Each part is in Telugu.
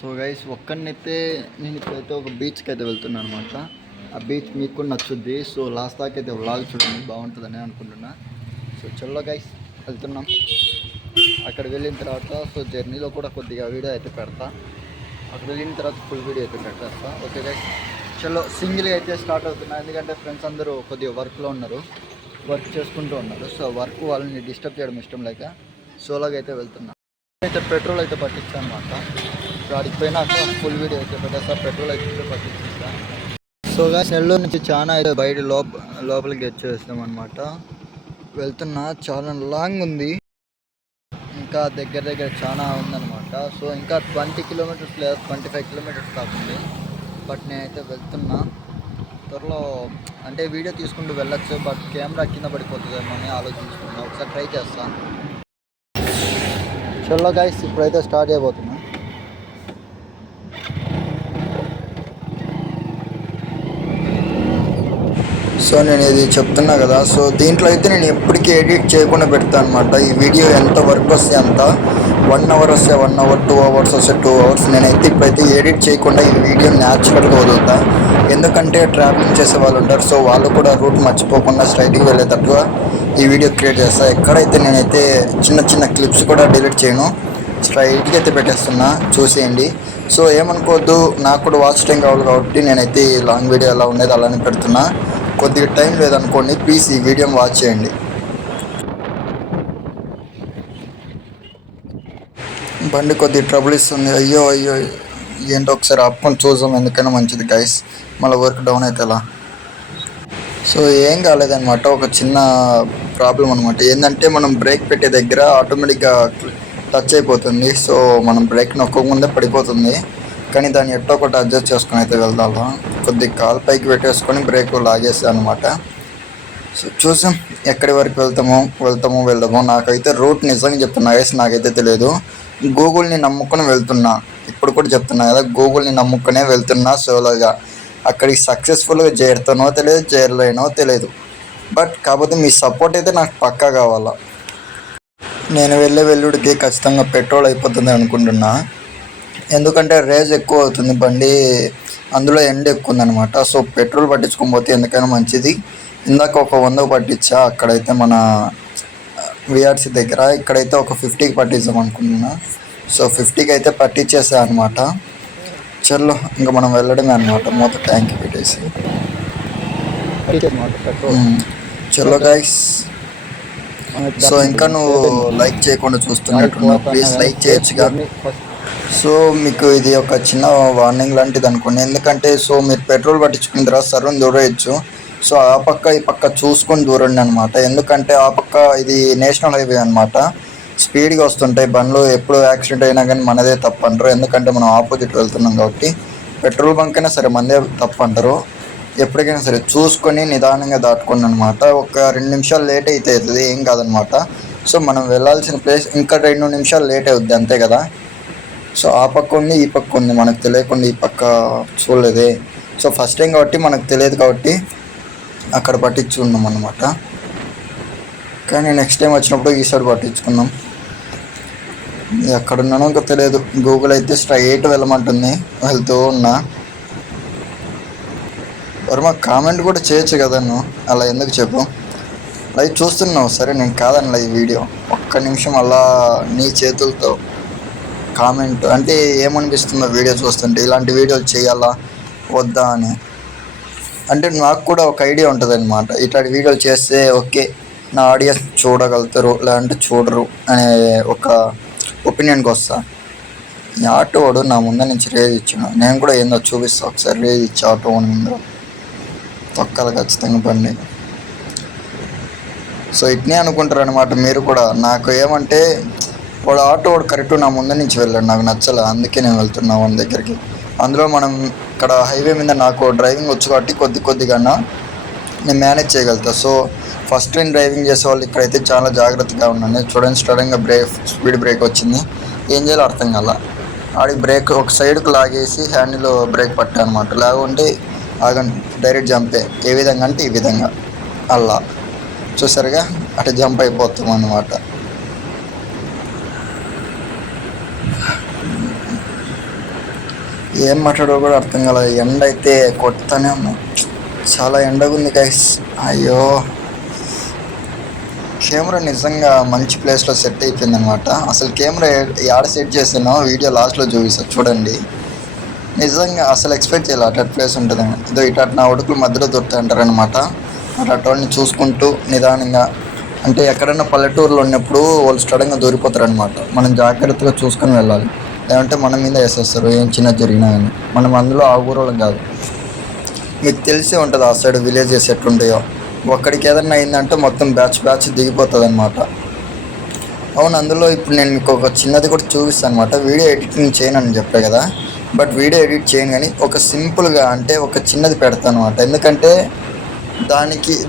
సో గైస్ ఒక్కడినైతే నేను ఇప్పుడైతే ఒక బీచ్కి అయితే వెళ్తున్నాను అనమాట. ఆ బీచ్ మీకు కూడా నచ్చుద్ది. సో లాస్ట్ దాకా అయితే వ్లాగ్ చూడండి, బాగుంటుందని అనుకుంటున్నా. సో చల్లో గైస్ వెళ్తున్నాం. అక్కడ వెళ్ళిన తర్వాత సో జర్నీలో కూడా కొద్దిగా వీడియో అయితే పెడతా. అక్కడ వెళ్ళిన తర్వాత ఫుల్ వీడియో అయితే పెట్టేస్తా. ఓకే గైస్ చలో సింగిల్గా అయితే స్టార్ట్ అవుతున్నా. ఎందుకంటే ఫ్రెండ్స్ అందరూ కొద్దిగా వర్క్లో ఉన్నారు, వర్క్ చేసుకుంటూ ఉన్నారు. సో వర్క్ వాళ్ళని డిస్టర్బ్ చేయడం ఇష్టం లేక సోలోగా అయితే వెళ్తున్నా. అయితే పెట్రోల్ అయితే పట్టించాను అనమాట. సో అడిగి పోయినాక ఫుల్ వీడియో అయితే పెట్టేస్తా. పెట్రోల్ అయితే పట్టించేస్తా. సో గాయ్స్ నెల్లూరు నుంచి చాలా అయితే బయట లోపలికి వచ్చేస్తాం అనమాట. వెళ్తున్నా, చాలా లాంగ్ ఉంది, ఇంకా దగ్గర దగ్గర చాలా ఉందన్నమాట. సో ఇంకా 20 కిలోమీటర్స్ లేదా 25 కిలోమీటర్స్ కాకుండా, బట్ నేనైతే వెళ్తున్నా. త్వరలో అంటే వీడియో తీసుకుంటూ వెళ్ళొచ్చు, బట్ కెమెరా కింద పడిపోతుందేమో అని ఆలోచిస్తున్నా. ఒకసారి ట్రై చేస్తాను. చలో గాయ్స్ ఇప్పుడైతే స్టార్ట్ అయిపోతున్నా. సో నేను ఇది చెప్తున్నా కదా, సో దీంట్లో అయితే నేను ఎప్పటికీ ఎడిట్ చేయకుండా పెడతాను అనమాట. ఈ వీడియో ఎంత వర్క్ వస్తే అంత, 1 అవర్ వస్తే 1 అవర్, 2 అవర్స్ వస్తే 2 అవర్స్, నేనైతే ఇప్పుడైతే ఎడిట్ చేయకుండా ఈ వీడియో న్యాచురల్గా వదులుతా. ఎందుకంటే ట్రావెలింగ్ చేసే వాళ్ళు ఉంటారు, సో వాళ్ళు కూడా రూట్ మర్చిపోకుండా స్ట్రైట్గా వెళ్ళేటట్టుగా ఈ వీడియో క్రియేట్ చేస్తాను. ఎక్కడైతే నేనైతే చిన్న చిన్న క్లిప్స్ కూడా డిలీట్ చేయను, స్ట్రైట్గా అయితే పెట్టేస్తున్నా, చూసేయండి. సో ఏమనుకోవద్దు, నాకు కూడా వాచ్ టైం కావాలి కాబట్టి నేనైతే లాంగ్ వీడియో ఎలా ఉండేది అలానే పెడుతున్నా. కొద్దిగా టైం లేదనుకోండి, ప్లీజ్ ఈ వీడియోని వాచ్ చేయండి. బండి కొద్దిగా ట్రబుల్ ఇస్తుంది. అయ్యో అయ్యో ఏంటో ఒకసారి ఆపుకొని చూద్దాం, ఎందుకైనా మంచిది గైస్, మళ్ళీ వర్క్ డౌన్ అయితే ఎలా. సో ఏం కాలేదనమాట, ఒక చిన్న ప్రాబ్లం అనమాట. ఏంటంటే మనం బ్రేక్ పెట్టే దగ్గర ఆటోమేటిక్గా టచ్ అయిపోతుంది. సో మనం బ్రేక్ నొక్కకముందే పడిపోతుంది, కానీ దాన్ని ఎట్టో ఒకటి అడ్జస్ట్ చేసుకుని అయితే వెళ్దాం. కొద్దిగా కాలు పైకి పెట్టేసుకొని బ్రేక్ లాగేస్తాను అనమాట. సో చూసాం ఎక్కడి వరకు వెళ్దామో. నాకైతే రూట్ నిజంగా చెప్తున్నా గైస్, నాకైతే తెలియదు. గూగుల్ని నమ్ముకొని వెళ్తున్నా, ఇప్పుడు కూడా చెప్తున్నా కదా, గూగుల్ని నమ్ముకునే వెళ్తున్నా సోలోగా. అక్కడికి సక్సెస్ఫుల్గా చేరుతానో తెలియదు, చేరలేనో తెలియదు, బట్ కాకపోతే మీ సపోర్ట్ అయితే నాకు పక్కా కావాలా. నేను వెళ్ళుడికి ఖచ్చితంగా పెట్రోల్ అయిపోతుంది అనుకుంటున్నా. ఎందుకంటే రేజ్ ఎక్కువ అవుతుంది బండి, అందులో ఎండ ఎక్కువ ఉందనమాట. సో పెట్రోల్ పట్టించుకోకపోతే ఎందుకైనా మంచిది. ఇందాక ఒక 100 పట్టించా, అక్కడైతే మన విఆర్సీ దగ్గర. ఇక్కడైతే ఒక 50కి పట్టించాం అనుకుంటున్నా. సో 50కి అయితే పట్టించేసా అనమాట. చల్లో ఇంకా మనం వెళ్ళడమే అనమాట, మొత్తం ట్యాంక్ పెట్టేసి. చలో గైస్, సో ఇంకా నువ్వు లైక్ చేయకుండా చూస్తున్నట్టున్నావు, ప్లీజ్ లైక్ చేయొచ్చుగా. సో మీకు ఇది ఒక చిన్న వార్నింగ్ లాంటిది అనుకోండి. ఎందుకంటే సో మీరు పెట్రోల్ పట్టించుకున్న తర్వాత సర్వం దూరేయచ్చు. సో ఆ పక్క ఈ పక్క చూసుకొని దూరండి అనమాట. ఎందుకంటే ఆ పక్క ఇది నేషనల్ హైవే అనమాట, స్పీడ్గా వస్తుంటాయి బండ్లు. ఎప్పుడు యాక్సిడెంట్ అయినా కానీ మనదే తప్పు అంటారు, ఎందుకంటే మనం ఆపోజిట్ వెళ్తున్నాం కాబట్టి. పెట్రోల్ బంక్ అయినా సరే మనదే తప్పు అంటారు. ఎప్పటికైనా సరే చూసుకొని నిదానంగా దాటుకోండి అనమాట. ఒక 2 నిమిషాలు లేట్ అయితే అవుతుంది, ఏం కాదనమాట. సో మనం వెళ్ళాల్సిన ప్లేస్ ఇంకా 2 నిమిషాలు లేట్ అవుద్ది, అంతే కదా. సో ఆ పక్క ఉంది, ఈ పక్క ఉంది, మనకు తెలియకుండా ఈ పక్క చూడలేదే. సో ఫస్ట్ టైం కాబట్టి మనకు తెలియదు కాబట్టి అక్కడ పట్టించుకున్నాం అనమాట. కానీ నెక్స్ట్ టైం వచ్చినప్పుడు ఈ సైడ్ పట్టించుకున్నాం. ఎక్కడున్నానో ఇంకా తెలియదు. గూగుల్ అయితే స్ట్రైట్ వెళ్ళమంటుంది, వెళ్తూ ఉన్నా. మాకు కామెంట్ కూడా చేయొచ్చు కదా నువ్వు, అలా ఎందుకు చెప్పు. లైవ్ చూస్తున్నావు సరే, నేను కాదనలా ఈ వీడియో. ఒక్క నిమిషం అలా నీ చేతులతో కామెంట్ అంటే ఏమనిపిస్తుందో వీడియో చూస్తుంటే, ఇలాంటి వీడియోలు చేయాలా వద్దా అని. అంటే నాకు కూడా ఒక ఐడియా ఉంటుంది అనమాట, ఇట్లాంటి వీడియోలు చేస్తే ఓకే నా ఆడియన్స్ చూడగలుగుతారు లేదంటే చూడరు అనే ఒక ఒపీనియన్కి వస్తా. ఈ ఆటోవాడు నా ముందు నుంచి రేజ్ ఇచ్చాను, నేను కూడా ఏందో చూపిస్తా. ఒకసారి రేజ్ ఇచ్చా ఆటో ముందు, తొక్కాలి ఖచ్చితంగా బండి. సో ఇట్నే అనుకుంటారు అనమాట మీరు కూడా. నాకు ఏమంటే వాడు కరెక్ట్ నా ముందు నుంచి వెళ్ళాడు, నాకు నచ్చలే, అందుకే నేను వెళ్తున్నా వాడి దగ్గరికి. అందులో మనం ఇక్కడ హైవే మీద నాకు డ్రైవింగ్ వచ్చు కాబట్టి కొద్దిగా నేను మేనేజ్ చేయగలుగుతా. సో ఫస్ట్ టైం డ్రైవింగ్ చేసే వాళ్ళు ఇక్కడైతే చాలా జాగ్రత్తగా ఉన్నాను. చూడండి సడన్గా స్పీడ్ బ్రేక్ వచ్చింది, ఏం చేయాలో అర్థం కాల. ఆడికి బ్రేక్ ఒక సైడ్కి లాగేసి హ్యాండిల్ బ్రేక్ పట్టా అనమాట. లేకుంటే ఆగండి డైరెక్ట్ జంపే. ఏ విధంగా అంటే ఈ విధంగా అలా చూసారుగా, అటు జంప్ అయిపోతాం అన్నమాట. ఏం మాట్లాడో కూడా అర్థం కాలేదు. ఎండ అయితే కొడతానే ఉన్నాం, చాలా ఎండగా ఉంది గైస్. అయ్యో, కెమెరా నిజంగా మంచి ప్లేస్లో సెట్ అయిపోయింది అనమాట. అసలు కెమెరా ఏడ సెట్ చేసానో వీడియో లాస్ట్లో చూపిస్తాను చూడండి. నిజంగా అసలు ఎక్స్పెక్ట్ చేయాలి అటు ప్లేస్ ఉంటుందని. ఇదో ఇటు నా ఉడుకులు మధ్యలో దొరుకుతాయి అంటారనమాట. అటుని చూసుకుంటూ నిదానంగా, అంటే ఎక్కడైనా పల్లెటూరులో ఉన్నప్పుడు వాళ్ళు సడన్గా దొరికిపోతారనమాట. మనం జాగ్రత్తగా చూసుకొని వెళ్ళాలి, లేదంటే మన మీద వేసేస్తారు ఏం చిన్నది జరిగినా కానీ. మనం అందులో ఆ ఊరోళ్ళం కాదు. మీకు తెలిసే ఉంటుంది ఆ సైడ్ విలేజెస్ ఎట్లుంటాయో. ఒక్కడికి ఏదైనా అయిందంటే మొత్తం బ్యాచ్ దిగిపోతుంది అనమాట. అవును, అందులో ఇప్పుడు నేను మీకు ఒక చిన్నది కూడా చూపిస్తాను అనమాట. వీడియో ఎడిటింగ్ చేయను అని చెప్పే కదా, బట్ వీడియో ఎడిట్ చేయను కానీ ఒక సింపుల్గా అంటే ఒక చిన్నది పెడతాను అనమాట. ఎందుకంటే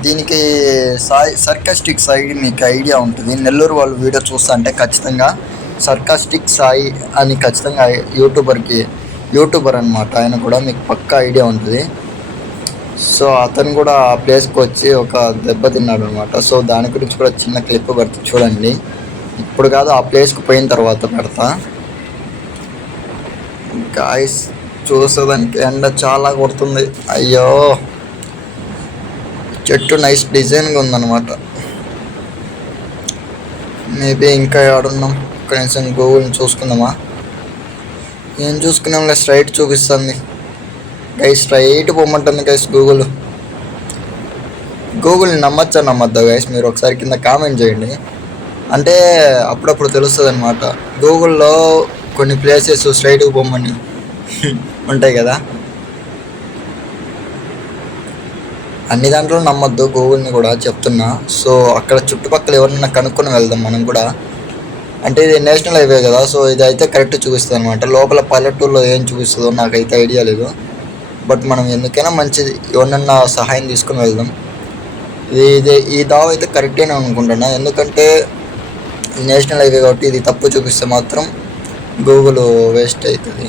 దీనికి సర్కాస్టిక్ సాయి మీకు ఐడియా ఉంటుంది. నెల్లూరు వాళ్ళు వీడియో చూస్తా అంటే ఖచ్చితంగా సర్కాస్టిక్ సాయి అని ఖచ్చితంగా యూట్యూబర్ అనమాట. ఆయన కూడా మీకు పక్కా ఐడియా ఉంటుంది. సో అతను కూడా ఆ ప్లేస్కి వచ్చి ఒక దెబ్బ తిన్నాడు అనమాట. సో దాని గురించి కూడా చిన్న క్లిప్ పెడతా చూడండి. ఇప్పుడు కాదు, ఆ ప్లేస్కి పోయిన తర్వాత పెడతా. గాయస్ చూసేదానికి ఎండ చాలా కొడుతుంది. అయ్యో, చెట్టు నైస్ డిజైన్గా ఉందన్నమాట. మేబీ ఇంకా ఆడున్నాం. కనీసం గూగుల్ని చూసుకుందామా? ఏం చూసుకున్నాంలే, స్ట్రైట్ చూపిస్తుంది గైస్. స్ట్రైట్ పోమంటుంది గైస్ గూగుల్ని నమ్మొద్దా గైస్? మీరు ఒకసారి కింద కామెంట్ చేయండి. అంటే అప్పుడప్పుడు తెలుస్తుంది అనమాట. గూగుల్లో కొన్ని ప్లేసెస్ స్ట్రైట్గా పోమని ఉంటాయి కదా. అన్ని దాంట్లో నమ్మొద్దు, గూగుల్ని కూడా చెప్తున్నా. సో అక్కడ చుట్టుపక్కల ఎవరైనా కనుక్కొని వెళ్దాం మనం కూడా. అంటే ఇది నేషనల్ హైవే కదా, సో ఇది అయితే కరెక్ట్ చూపిస్తుంది అనమాట. లోపల పల్లెటూరులో ఏం చూపిస్తుందో నాకైతే ఐడియా లేదు. బట్ మనం ఎందుకైనా మంచిది, ఎవరినన్నా సహాయం తీసుకుని వెళ్దాం. ఈ దావ అయితే కరెక్టేనే అనుకుంటున్నా. ఎందుకంటే నేషనల్ హైవే కాబట్టి ఇది తప్పు చూపిస్తే మాత్రం గూగుల్ వేస్ట్ అవుతుంది.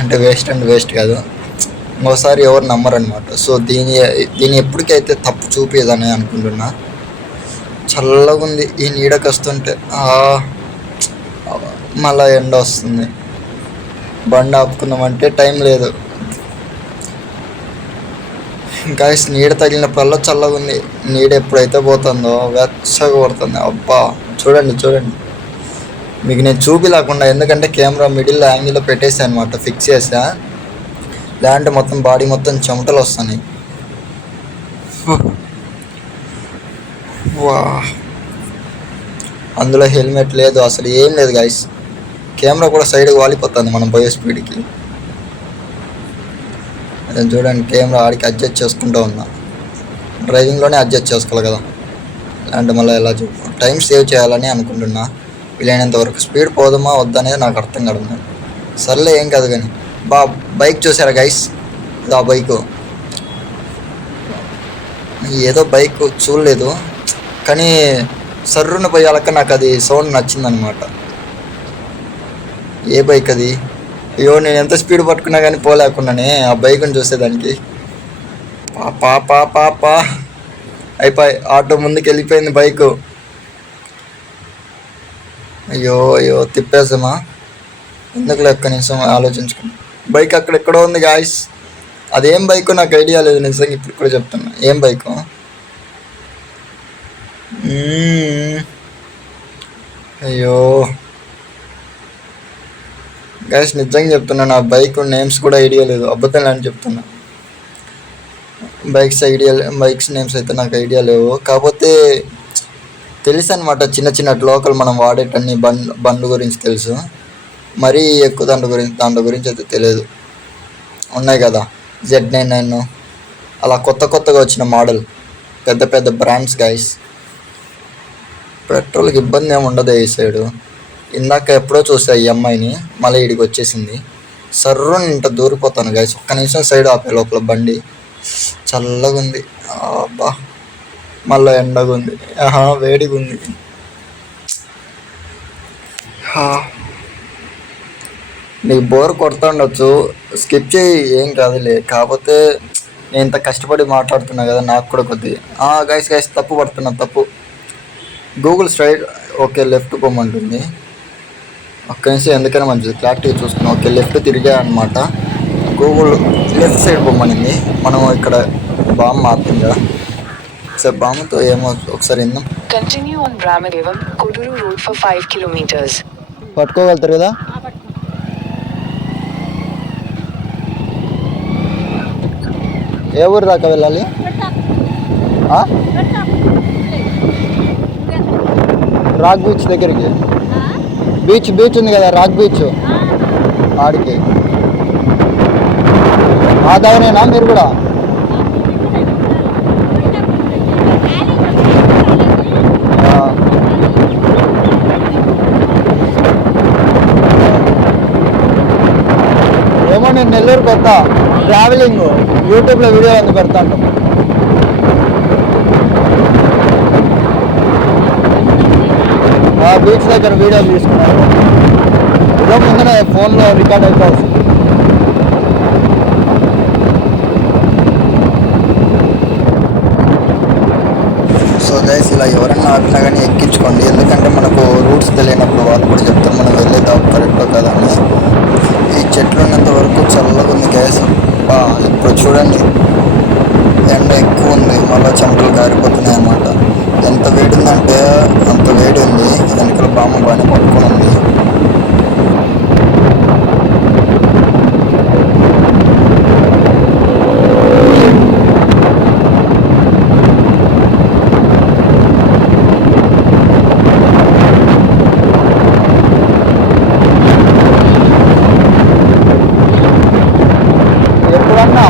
అంటే వేస్ట్ కాదు, ఇంకోసారి ఎవరు నమ్మరనమాట. సో దీని ఎప్పటికైతే తప్పు చూపించదని అనుకుంటున్నా. చల్లగా ఉంది ఈ నీడకి వస్తుంటే. మళ్ళా ఎండ వస్తుంది. బండి ఆపుకుందామంటే టైం లేదు. ఇంకా నీడ తగిలినప్పుడల్లా చల్లగా ఉంది. నీడ ఎప్పుడైతే పోతుందో వెచ్చగా పడుతుంది. అబ్బా, చూడండి మీకు నేను చూపిలేకుండా, ఎందుకంటే కెమెరా మిడిల్ యాంగిల్లో పెట్టేసా అనమాట, ఫిక్స్ చేసా. లేదంటే మొత్తం బాడీ మొత్తం చెమటలు వస్తున్నాయి. వా, అందులో హెల్మెట్ లేదు, అసలు ఏం లేదు గైస్. కెమెరా కూడా సైడ్కి వాలిపోతుంది మనం పోయే స్పీడ్కి. అదే చూడండి, కెమెరా ఆడికి అడ్జస్ట్ చేసుకుంటూ ఉన్నా. డ్రైవింగ్లోనే అడ్జస్ట్ చేసుకోవాలి కదా, అంటే మళ్ళీ ఎలా టైం సేవ్ చేయాలని అనుకుంటున్నా. వీలైనంత వరకు స్పీడ్ పోదామా వద్దా అనేది నాకు అర్థం కాదు. సర్లే ఏం కాదు కానీ. బైక్ చూసారా గైస్? ఆ బైకు ఏదో బైక్ చూడలేదు కానీ సర్రున పోయాలక నాకు అది సౌండ్ నచ్చిందనమాట. ఏ బైక్ అది? అయ్యో, నేను ఎంత స్పీడ్ పట్టుకున్నా కానీ పోలేకున్నానే ఆ బైక్ని చూసేదానికి. పాపా అయిపోయి ఆటో ముందుకు వెళ్ళిపోయింది బైకు. అయ్యో తిప్పేసామా? ఎందుకు లెక్క నిమిషం ఆలోచించుకున్నా. బైక్ అక్కడెక్కడో ఉంది గాయస్. అదేం బైకు నాకు ఐడియా లేదు నిజంగా, ఇప్పుడు కూడా చెప్తున్నా. ఏం బైకు? అయ్యో గాయస్, నిజంగా చెప్తున్నా, నా బైక్ నేమ్స్ కూడా ఐడియా లేదు. అబద్ధం అని చెప్తున్నా. బైక్స్ నేమ్స్ అయితే నాకు ఐడియా లేవు. కాకపోతే తెలుసు అనమాట, చిన్న లోకల్ మనం వాడేటన్ని బండ్ల గురించి తెలుసు. మరీ ఎక్కువ దాంట్లో గురించి అయితే తెలియదు. ఉన్నాయి కదా Z99, అలా కొత్తగా వచ్చిన మోడల్, పెద్ద బ్రాండ్స్ గైస్. పెట్రోల్కి ఇబ్బంది ఏమి ఉండదు ఈ సైడు. ఇందాక ఎప్పుడో చూసా ఈ అమ్మాయిని, మళ్ళీ ఇడికి వచ్చేసింది. సర్రుని ఇంత దూరిపోతాను గైస్. ఒక్క నిమిషం సైడ్ ఆపే లోపల బండి. చల్లగా ఉంది. అబ్బా, మళ్ళీ ఎండగా ఉంది. వేడిగా ఉంది. నీకు బోర్ కొడుతూ ఉండొచ్చు, స్కిప్ చేయి, ఏం కాదులే. కాకపోతే నేను ఇంత కష్టపడి మాట్లాడుతున్నా కదా, నాకు కూడా కొద్దిగా గైస్ తప్పు పడుతున్నా. తప్పు గూగుల్ స్ట్రైట్ ఓకే లెఫ్ట్ పోమంటుంది. ఒక్క నిమిషం, ఎందుకైనా మంచిది క్లారిటీ చూసుకున్నాం. ఓకే లెఫ్ట్ తిరిగా అనమాట. గూగుల్ లెఫ్ట్ సైడ్ బొమ్మనింది. మనం ఇక్కడ బాంబు మారుతుంది కదా, ఒకసారి బాంబుతో ఏమో ఒకసారి ఇందాం. Continue on Brahmadevam Koduru road for 5 kilometers. పట్టుకోగలుగుతారు కదా? ఏ ఊరు దాకా వెళ్ళాలి? రాక్ బీచ్ దగ్గరికి. బీచ్ ఉంది కదా, రాక్ బీచ్, ఆడికి. ఆ దగ్గరేనా మీరు కూడా? ఏమో నేను నెల్లూరు కొత్త, ట్రావెలింగ్ యూట్యూబ్లో వీడియో ఎందుకు పెడతాను. బీచ్ దగ్గర వీడియో తీసుకున్నాను. ఇదో ముందునే ఫోన్లో రికార్డ్ అయితే వస్తుంది. సో గైస్, ఇలా ఎవరన్నా ఆపినా కానీ ఎక్కించుకోండి, ఎందుకంటే మనకు రూట్స్ తెలియనప్పుడు వాళ్ళు కూడా చెప్తారు మనం వెళ్ళే దాపు కరెక్టో కదా అని. ఈ చెట్లు ఉన్నంత వరకు చల్లగా ఉంది గైస్. ఇప్పుడు చూడండి, ఎండ ఎక్కువ ఉంది, మళ్ళీ చెమటలు కారిపోతున్నాయి అన్నమాట. ఎంత వేడి ఉందంటే అంత వేడి ఉంది. వెనకాల బామ్మ బాగానే పట్టుకొని ఉంది. ఎప్పుడన్నా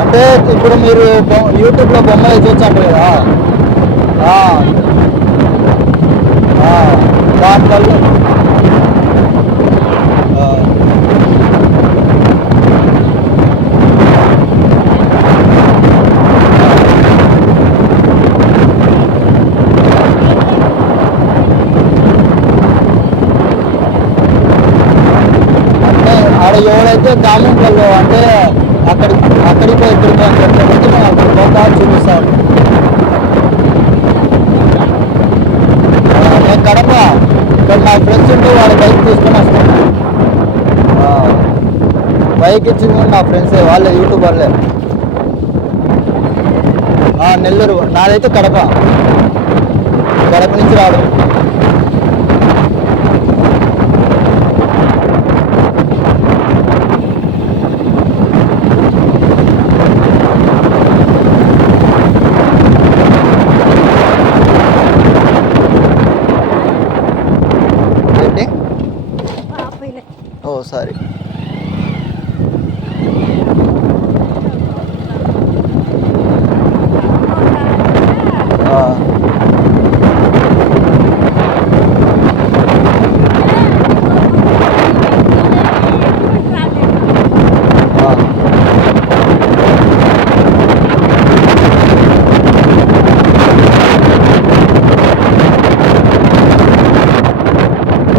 అంటే ఇప్పుడు మీరు యూట్యూబ్లో బొమ్మలు చూసంటారు కదా, దానివల్ల ఆడ ఎవరైతే కామెంట్లలో అంటే అక్కడికి ఇక్కడికి అని చెప్పి మనం అక్కడ పోతా చూపిస్తాను. నేను కడప, ఇక్కడ మా ఫ్రెండ్స్ ఉంటే వాళ్ళ బైక్ తీసుకొని వస్తాను. బైక్ ఇచ్చింది మా ఫ్రెండ్సే, వాళ్ళే యూట్యూబర్లే. నెల్లూరు, నాదైతే కడప నుంచి రావడం. ఓ సారీ.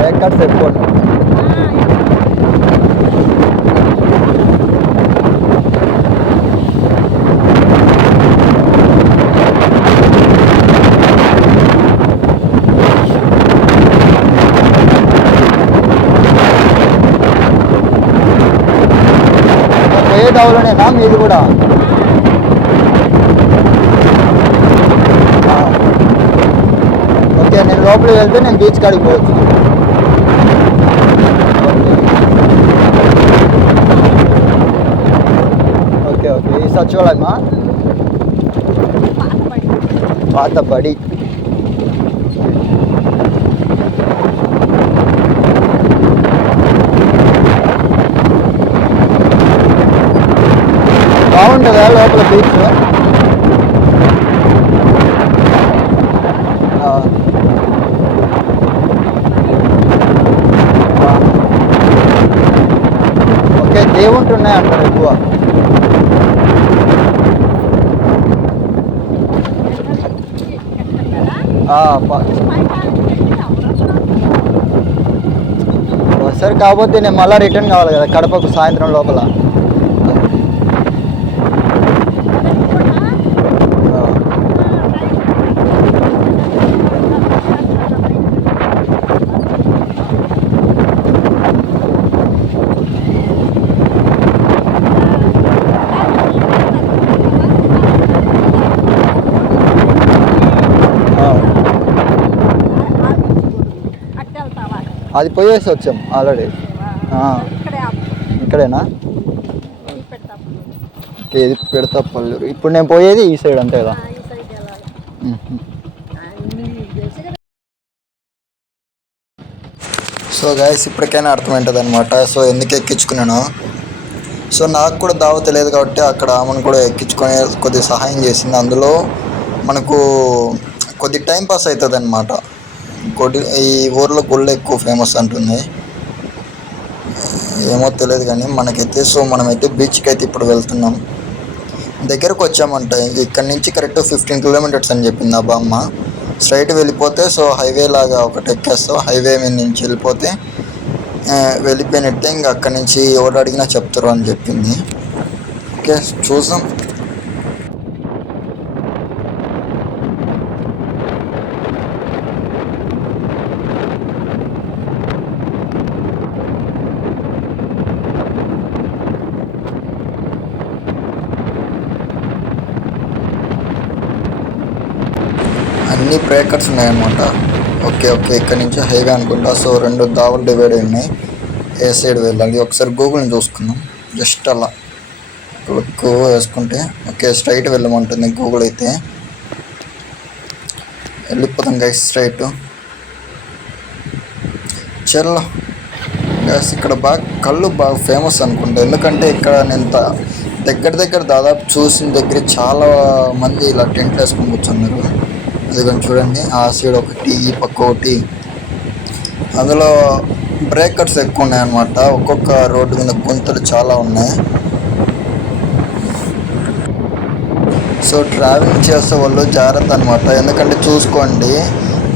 ఎక్కడ చెప్పుకోండి. డౌన్లోనేనా మీది కూడా? ఓకే, నేను లోపలికి వెళ్తే నేను బీచ్ కాడికి పోవచ్చు. ఓకే ఈ సచివాలయమా? పాత బడి. బాగుంటుందా లోపల బీచ్? ఓకే, దేవుంటు ఉన్నాయి అంటారు ఎక్కువ. సరే, కాకపోతే నేను మళ్ళీ రిటర్న్ కావాలి కదా కడపకు సాయంత్రం లోపల. అది పోయేసి వచ్చాం ఆల్రెడీ. ఇక్కడేనా? ఇది పెడతాపల్లూరు. ఇప్పుడు నేను పోయేది ఈ సైడ్ అంతే కదా? సో గైస్ ఇప్పటికైనా అర్థమైంటుంది అనమాట సో ఎందుకు ఎక్కించుకున్నాను. సో నాకు కూడా దావ తెలియదు కాబట్టి అక్కడ ఆమెను కూడా ఎక్కించుకొని కొద్దిగా సహాయం చేసింది. అందులో మనకు కొద్ది టైం పాస్ అవుతుంది అనమాట. ఈ ఊర్లో గుళ్ళు ఎక్కువ ఫేమస్ అంటుంది, ఏమో తెలియదు కానీ మనకైతే. సో మనమైతే బీచ్కి అయితే ఇప్పుడు వెళ్తున్నాం. దగ్గరకు వచ్చామంట. ఇక్కడ నుంచి కరెక్ట్ 15 కిలోమీటర్స్ అని చెప్పింది ఆ బామ్మ. స్ట్రైట్ వెళ్ళిపోతే సో హైవే లాగా ఒకటి ఎక్కేస్తావు, హైవే మీద నుంచి వెళ్ళిపోతే వెళ్ళిపోయినట్టే. ఇంకా అక్కడి నుంచి ఎవరు అడిగినా చెప్తారు అని చెప్పింది. ఓకే చూద్దాం. అన్ని బ్రేకర్స్ ఉన్నాయన్నమాట. ఓకే ఓకే ఇక్కడ నుంచి హైవే అనుకుంటా. సో 2 దావులు డివైడ్ ఉన్నాయి, ఏ సైడ్ వెళ్ళాలి ఒకసారి గూగుల్ని చూసుకుందాం. జస్ట్ అలా క్లిక్ వేసుకుంటే ఓకే స్ట్రైట్ వెళ్ళమంటుంది గూగుల్ అయితే. వెళ్ళిపోతాం గైస్ స్ట్రైట్. చల్లో గైస్ ఇక్కడ కళ్ళు బాగా ఫేమస్ అనుకుంటా. ఎందుకంటే ఇక్కడ నేను దగ్గర దాదాపు చూసిన దగ్గర చాలా మంది ఇలా టెంట్ వేసుకొని కూర్చున్నారు. అది కొంచెం చూడండి, ఆ సైడ్ ఒకటి ఈ పక్క ఒకటి. అందులో బ్రేకర్స్ ఎక్కువ ఉన్నాయన్నమాట. ఒక్కొక్క రోడ్డు మీద గుంతలు చాలా ఉన్నాయి. సో ట్రావెలింగ్ చేసే వాళ్ళు జాగ్రత్త అనమాట. ఎందుకంటే చూసుకోండి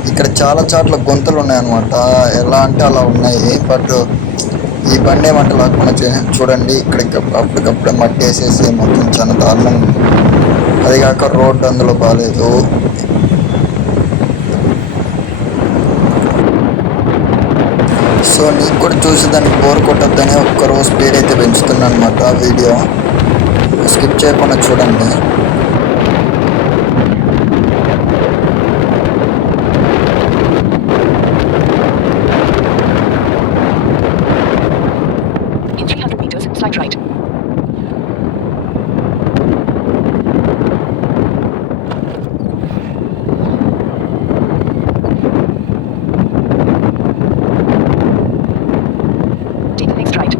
ఇక్కడ చాలా చోట్ల గుంతలు ఉన్నాయన్నమాట. ఎలా అంటే అలా ఉన్నాయి. బట్ ఈ బండి ఏమంటే లాక్కుండా చూడండి ఇక్కడికి అప్పటికప్పుడే మట్టి వేసేసి మొత్తం చాలా దారుణం. అది కాక రోడ్డు అందులో బాగాలేదు. సో నీకు కూడా చూసేదానికి బోర్ కొట్టొద్దని ఒక్కరోజు స్పీడ్ అయితే పెంచుతున్నాను అనమాట. వీడియో స్కిప్ చేయకుండా చూడండి. In 300 meters, slight right. Take the next right.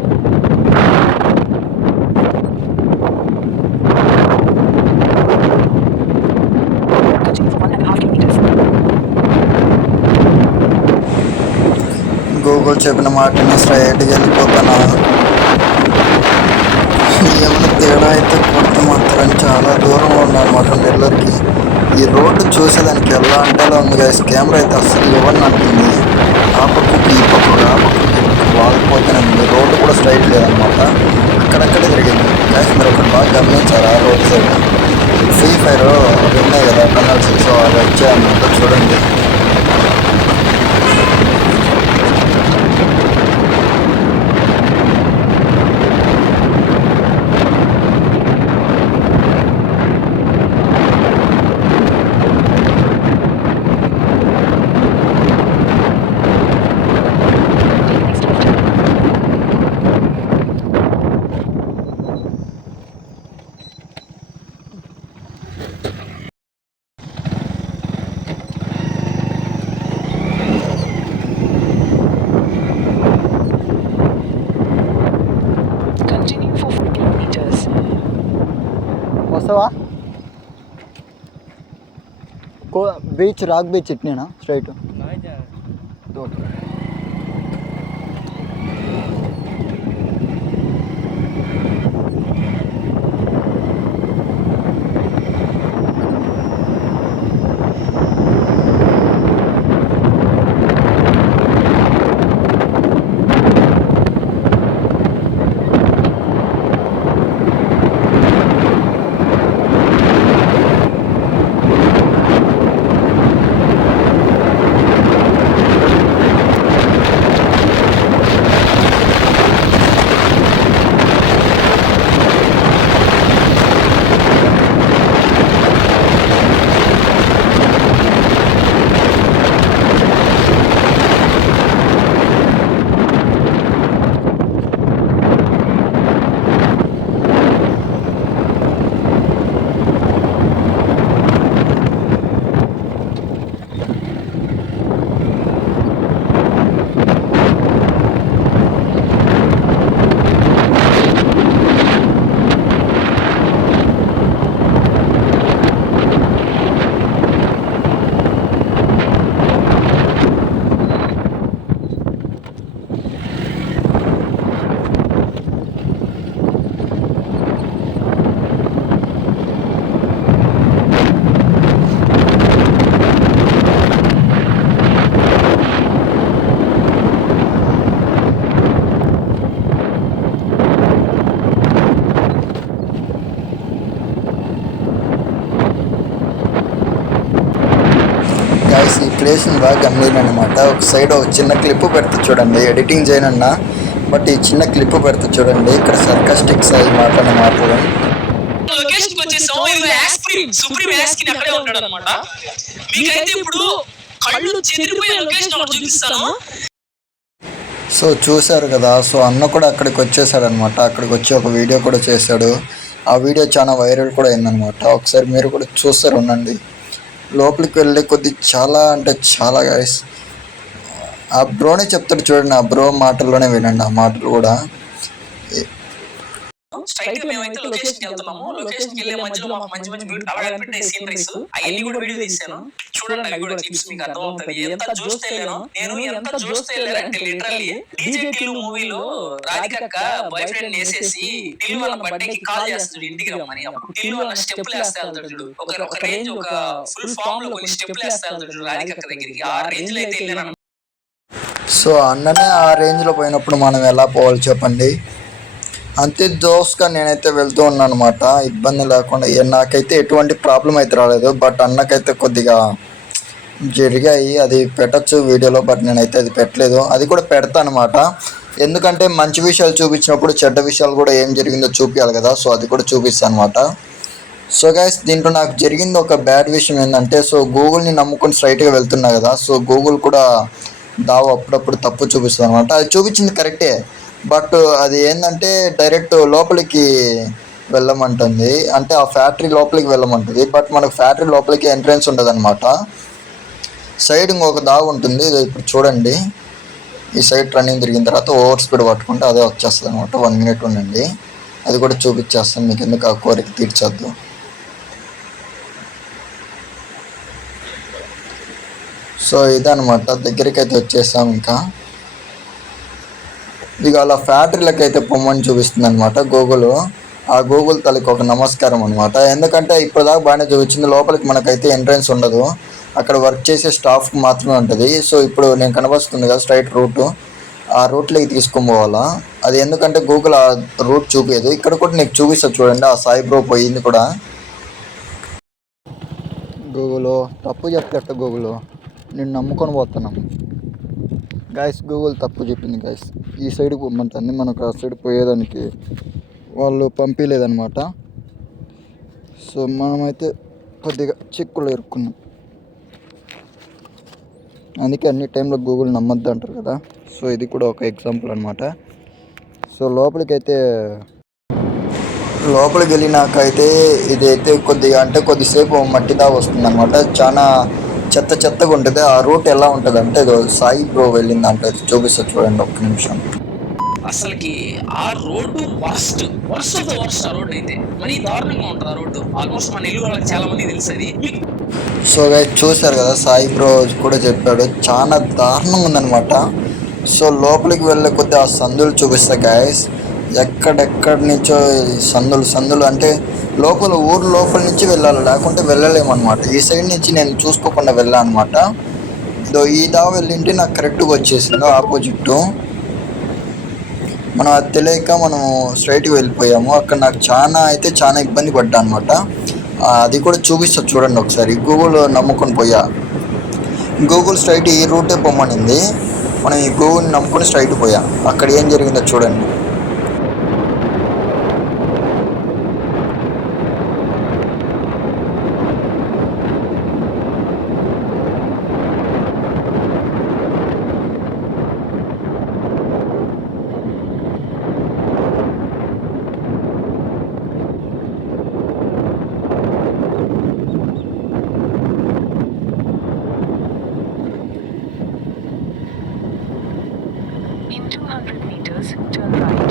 Continue for 1.5 kilometers. Google చెప్పిన మాటని స్ట్రైట్గా వెళ్ళిపోతాను. ఏమైనా తేడా అయితే కొత్త మాత్రం చాలా దూరంలో ఉన్నారన్నమాట నెల్లూరుకి. ఈ రోడ్డు చూసేదానికి ఎలా అంటే అలా ఉంది గైస్. కెమెరా అయితే అసలు ఎవరిని అంటుంది. ఆ పక్కకి ఈ పక్కకి ఆ పక్కకి వాగిపోతూనే ఉంది. రోడ్డు కూడా స్ట్రైట్ లేదనమాట, అక్కడక్కడే తిరిగింది గైస్. మీరు ఒకటి బాగా గమనించారా? రోడ్ సైడ్ ఫ్రీ ఫైర్ అవి ఉన్నాయి కదా టనల్స్, సో అవి వచ్చాయన్నమాట. చూడండి Continue for 4 kilometers. వస్తావా? బీచ్ రాక్ బీచ్ ఇట్నేనా స్ట్రైట్? క్రియేషన్ బాగా గమనించనమాట. ఒక సైడ్ ఒక చిన్న క్లిప్ పెడతా చూడండి, ఎడిటింగ్ చేయనన్నా బట్ ఈ చిన్న క్లిప్ పెడతా చూడండి. ఇక్కడ సర్కాస్టిక్ సాయి మాట్లాడిన మాటలు. లొకేషన్ వచ్చేసాం. ఇది యాస్ప్రీమ్ సుప్రీం యాస్కిన్ అక్కడే ఉంటాడు అనమాట. మీకైతే ఇప్పుడు కళ్ళు చెదిరిపోయే లొకేషన్ ఒకటి చూపిస్తాను. సో చూశారు కదా, సో అన్న కూడా అక్కడికి వచ్చేసాడు అనమాట. అక్కడికి వచ్చి ఒక వీడియో కూడా చేశాడు. ఆ వీడియో చాలా వైరల్ కూడా అయిందనమాట. ఒకసారి మీరు కూడా చూస్తారు ఉండండి. లోపలికి వెళ్ళే కొద్ది చాలా అంటే చాలా గైస్, ఆ బ్రోనే చెప్తాడు చూడండి. ఆ బ్రో మాటల్లోనే వినండి ఆ మాటలు కూడా. స్ట్రైట్ మేమైతే లొకేషన్ కి వెళ్తున్నాము. లొకేషన్ కి వెళ్ళే మధ్యలో మాకు మంచి మంచి బ్యూటీ అలా పెట్టే సీనరీస్ అవన్నీ కూడా వీడియో తీసాను. చూడండి, అవి కూడా క్లిప్స్ మీకు అర్థం అవుతుంది. ఎంత జోష్ తెలియను నేను, ఎంత జోష్ తెలియాలంటే లిటరల్లీ డీజే టిల్లు మూవీలో రాధికక్క బాయ్ ఫ్రెండ్ వేసేసి టిల్లు వాళ్ళ బర్త్డేకి కాల్ చేస్తాడు ఇంటికి రమ్మని. అప్పుడు టిల్లు వాళ్ళ స్టెప్లు వేస్తా వెళ్తాడు చూడు. ఒక రేంజ్, ఒక ఫుల్ ఫామ్ లో కొన్ని స్టెప్లు వేస్తా వెళ్తాడు చూడు రాధికక్క దగ్గరికి. ఆ రేంజ్ లో అయితే వెళ్ళాను. సో అన్ననే ఆ రేంజ్లో పోయినప్పుడు మనం ఎలా పోవాలి చెప్పండి. అంతే జోష్గా నేనైతే వెళ్తూ ఉన్నాను అనమాట, ఇబ్బంది లేకుండా. నాకైతే ఎటువంటి ప్రాబ్లం అయితే రాలేదు, బట్ అన్నకైతే కొద్దిగా జరిగాయి. అది పెట్టచ్చు వీడియోలో, బట్ నేనైతే అది పెట్టలేదు. అది కూడా పెడతాను అనమాట, ఎందుకంటే మంచి విషయాలు చూపించినప్పుడు చెడ్డ విషయాలు కూడా ఏం జరిగిందో చూపించాలి కదా. సో అది కూడా చూపిస్తాను అనమాట. సో గైస్, దీంట్లో నాకు జరిగింది ఒక బ్యాడ్ విషయం ఏంటంటే, సో గూగుల్ని నమ్ముకొని స్ట్రైట్గా వెళ్తున్నా కదా. సో గూగుల్ కూడా అప్పుడప్పుడు తప్పు చూపిస్తుంది అనమాట. అది చూపించింది కరెక్టే, బట్ అది ఏంటంటే డైరెక్ట్ లోపలికి వెళ్ళమంటుంది. అంటే ఆ ఫ్యాక్టరీ లోపలికి వెళ్ళమంటుంది, బట్ మనకు ఫ్యాక్టరీ లోపలికి ఎంట్రన్స్ ఉండదు అనమాట. సైడ్ ఇంకొక దావ ఉంటుంది. ఇది ఇప్పుడు చూడండి, ఈ సైడ్ రన్నింగ్ తిరిగిన తర్వాత ఓవర్ స్పీడ్ పట్టుకుంటే అదే వచ్చేస్తుంది అనమాట. 1 minute ఉండండి, అది కూడా చూపించేస్తాను మీకు, ఎందుకు ఆ కోరిక తీర్చొద్దు. సో ఇదనమాట, దగ్గరికి అయితే వచ్చేసాం. ఇంకా ఇక అలా ఫ్యాక్టరీలకు అయితే పొమ్మని చూపిస్తుంది అనమాట గూగుల్. ఆ గూగుల్ తల్లికి ఒక నమస్కారం అనమాట. ఎందుకంటే ఇప్పటిదాకా బాగానే చూపించింది, లోపలికి మనకైతే ఎంట్రన్స్ ఉండదు, అక్కడ వర్క్ చేసే స్టాఫ్కి మాత్రమే ఉంటుంది. సో ఇప్పుడు నేను కనబడుతుంది కదా స్ట్రైట్ రూటు, ఆ రూట్లోకి తీసుకొని పోవాలా. అది ఎందుకంటే గూగుల్ ఆ రూట్ చూపించదు. ఇక్కడ కూడా నీకు చూపిస్తా చూడండి, ఆ సాయి బ్రో పోయింది కూడా. గూగుల్ తప్పు చెప్తే గూగుల్ నేను నమ్ముకొని పోతున్నాం గైస్. గూగుల్ తప్పు చెప్పింది గైస్, ఈ సైడ్ పొమ్మంటుంది, మనకు ఆ సైడ్ పోయేదానికి వాళ్ళు పంపించలేదన్నమాట. సో మనమైతే కొద్దిగా చిక్కులు ఇరుక్కున్నాం. అందుకే అన్ని టైంలో గూగుల్ నమ్మద్దు అంటారు కదా. సో ఇది కూడా ఒక ఎగ్జాంపుల్ అనమాట. సో లోపలికి వెళ్ళినాకైతే ఇదైతే కొద్దిసేపు మట్టిదా వస్తుంది అనమాట. చాలా చెత్తగా ఉంటుంది. ఆ రూట్ ఎలా ఉంటుంది అంటే సాయి బ్రో వెళ్ళింది అంటే చూపిస్తా చూడండి, ఒక్క నిమిషం. అసలుకి ఆ రోడ్డు వర్స్ట్ ఆ రోడ్డు అయితే మరి దారుణంగా ఉంటుంది. ఆ రోడ్డు ఆల్మోస్ట్ మన ఇల్లు వాళ్ళకి చాలా మంది తెలుస్తుంది. సో గైస్ చూశారు కదా, సాయి బ్రో కూడా చెప్పాడు, చాలా దారుణంగా ఉందన్నమాట. సో లోపలికి వెళ్ళే కొద్ది ఆ సందులు చూపిస్తా గైస్. ఎక్కడెక్కడి నుంచో సందులు అంటే ఊరు లోపల నుంచి వెళ్ళాలి, లేకుంటే వెళ్ళలేమన్నమాట. ఈ సైడ్ నుంచి నేను చూసుకోకుండా వెళ్ళాను అనమాట. ఈ దావ వెళ్ళింటే నాకు కరెక్ట్గా వచ్చేసింది ఆపోజిట్. మనం అది తెలియక మనం స్ట్రైట్గా వెళ్ళిపోయాము. అక్కడ నాకు చాలా ఇబ్బంది పడ్డా అనమాట. అది కూడా చూపిస్తా చూడండి ఒకసారి. గూగుల్ నమ్ముకొని పోయా, గూగుల్ స్ట్రైట్ ఈ రూటే పొమ్మనింది. మనం ఈ గూగుల్ని నమ్ముకొని స్ట్రైట్ పోయా. అక్కడ ఏం జరిగిందో చూడండి. In 200 meters, turn right.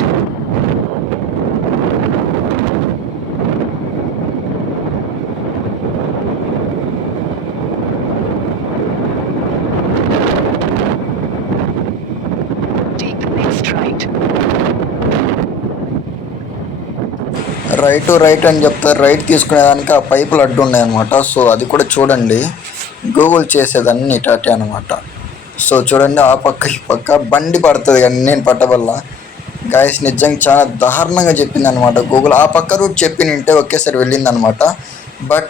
Take the next right. Right అని చెప్తారు. రైట్ తీసుకునేదానికి ఆ పైపులు అడ్డు ఉన్నాయి అనమాట. సో అది కూడా చూడండి, గూగుల్ చేసేదాన్ని ఇటాటే అనమాట. సో చూడండి, ఆ పక్క ఈ పక్క బండి పడుతుంది కానీ నేను పట్టవల్ల గాయస్. నిజంగా చాలా దారుణంగా చెప్పింది అనమాట గూగుల్. ఆ పక్క రూట్ చెప్పినంటే ఒకేసారి వెళ్ళింది అనమాట. బట్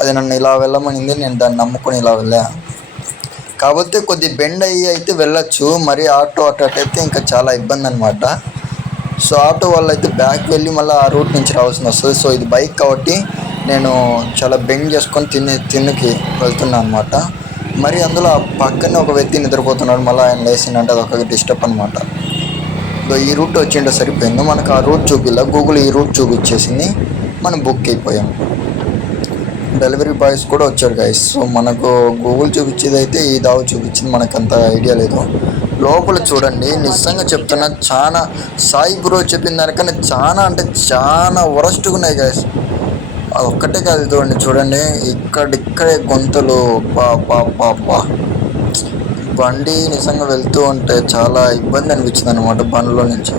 అది నన్ను ఇలా వెళ్ళమనింది, నేను దాన్ని నమ్ముకొని ఇలా వెళ్ళా. కాకపోతే కొద్ది బెండ్ అయ్యి అయితే వెళ్ళొచ్చు, మరి ఆటో అటు అయితే ఇంకా చాలా ఇబ్బంది అనమాట. సో ఆటో వాళ్ళు అయితే బ్యాక్ వెళ్ళి మళ్ళీ ఆ రూట్ నుంచి రావాల్సి వస్తుంది. సో ఇది బైక్ కాబట్టి నేను చాలా బెండ్ చేసుకొని తిన్నుకి వెళ్తున్నాను అనమాట. మరి అందులో ఆ పక్కనే ఒక వ్యక్తి నిద్రపోతున్నాడు, మళ్ళీ ఆయన లేచిందంటే అదొక డిస్టర్బ్ అనమాట. ఈ రూట్ వచ్చింటే సరిపోయింది, మనకు ఆ రూట్ చూపిల్ల, గూగుల్ ఈ రూట్ చూపించేసింది, మనం బుక్ అయిపోయాం. డెలివరీ బాయ్స్ కూడా వచ్చారు గైస్. సో మనకు గూగుల్ చూపించేది అయితే ఈ దావు చూపించింది, మనకు అంత ఐడియా లేదు. లోపల చూడండి, నిజంగా చెప్తున్నా, చాలా సాయి బ్రో చెప్పిన దానికన్నా చాలా అంటే చాలా వరస్ట్గా ఉన్నాయి గైస్. అది ఒక్కటే కాదు చూడండి, ఇక్కడిక్కడే గొంతులు పా బండి నిజంగా వెళ్తూ ఉంటే చాలా ఇబ్బంది అనిపించింది అనమాట. బండిలో నుంచి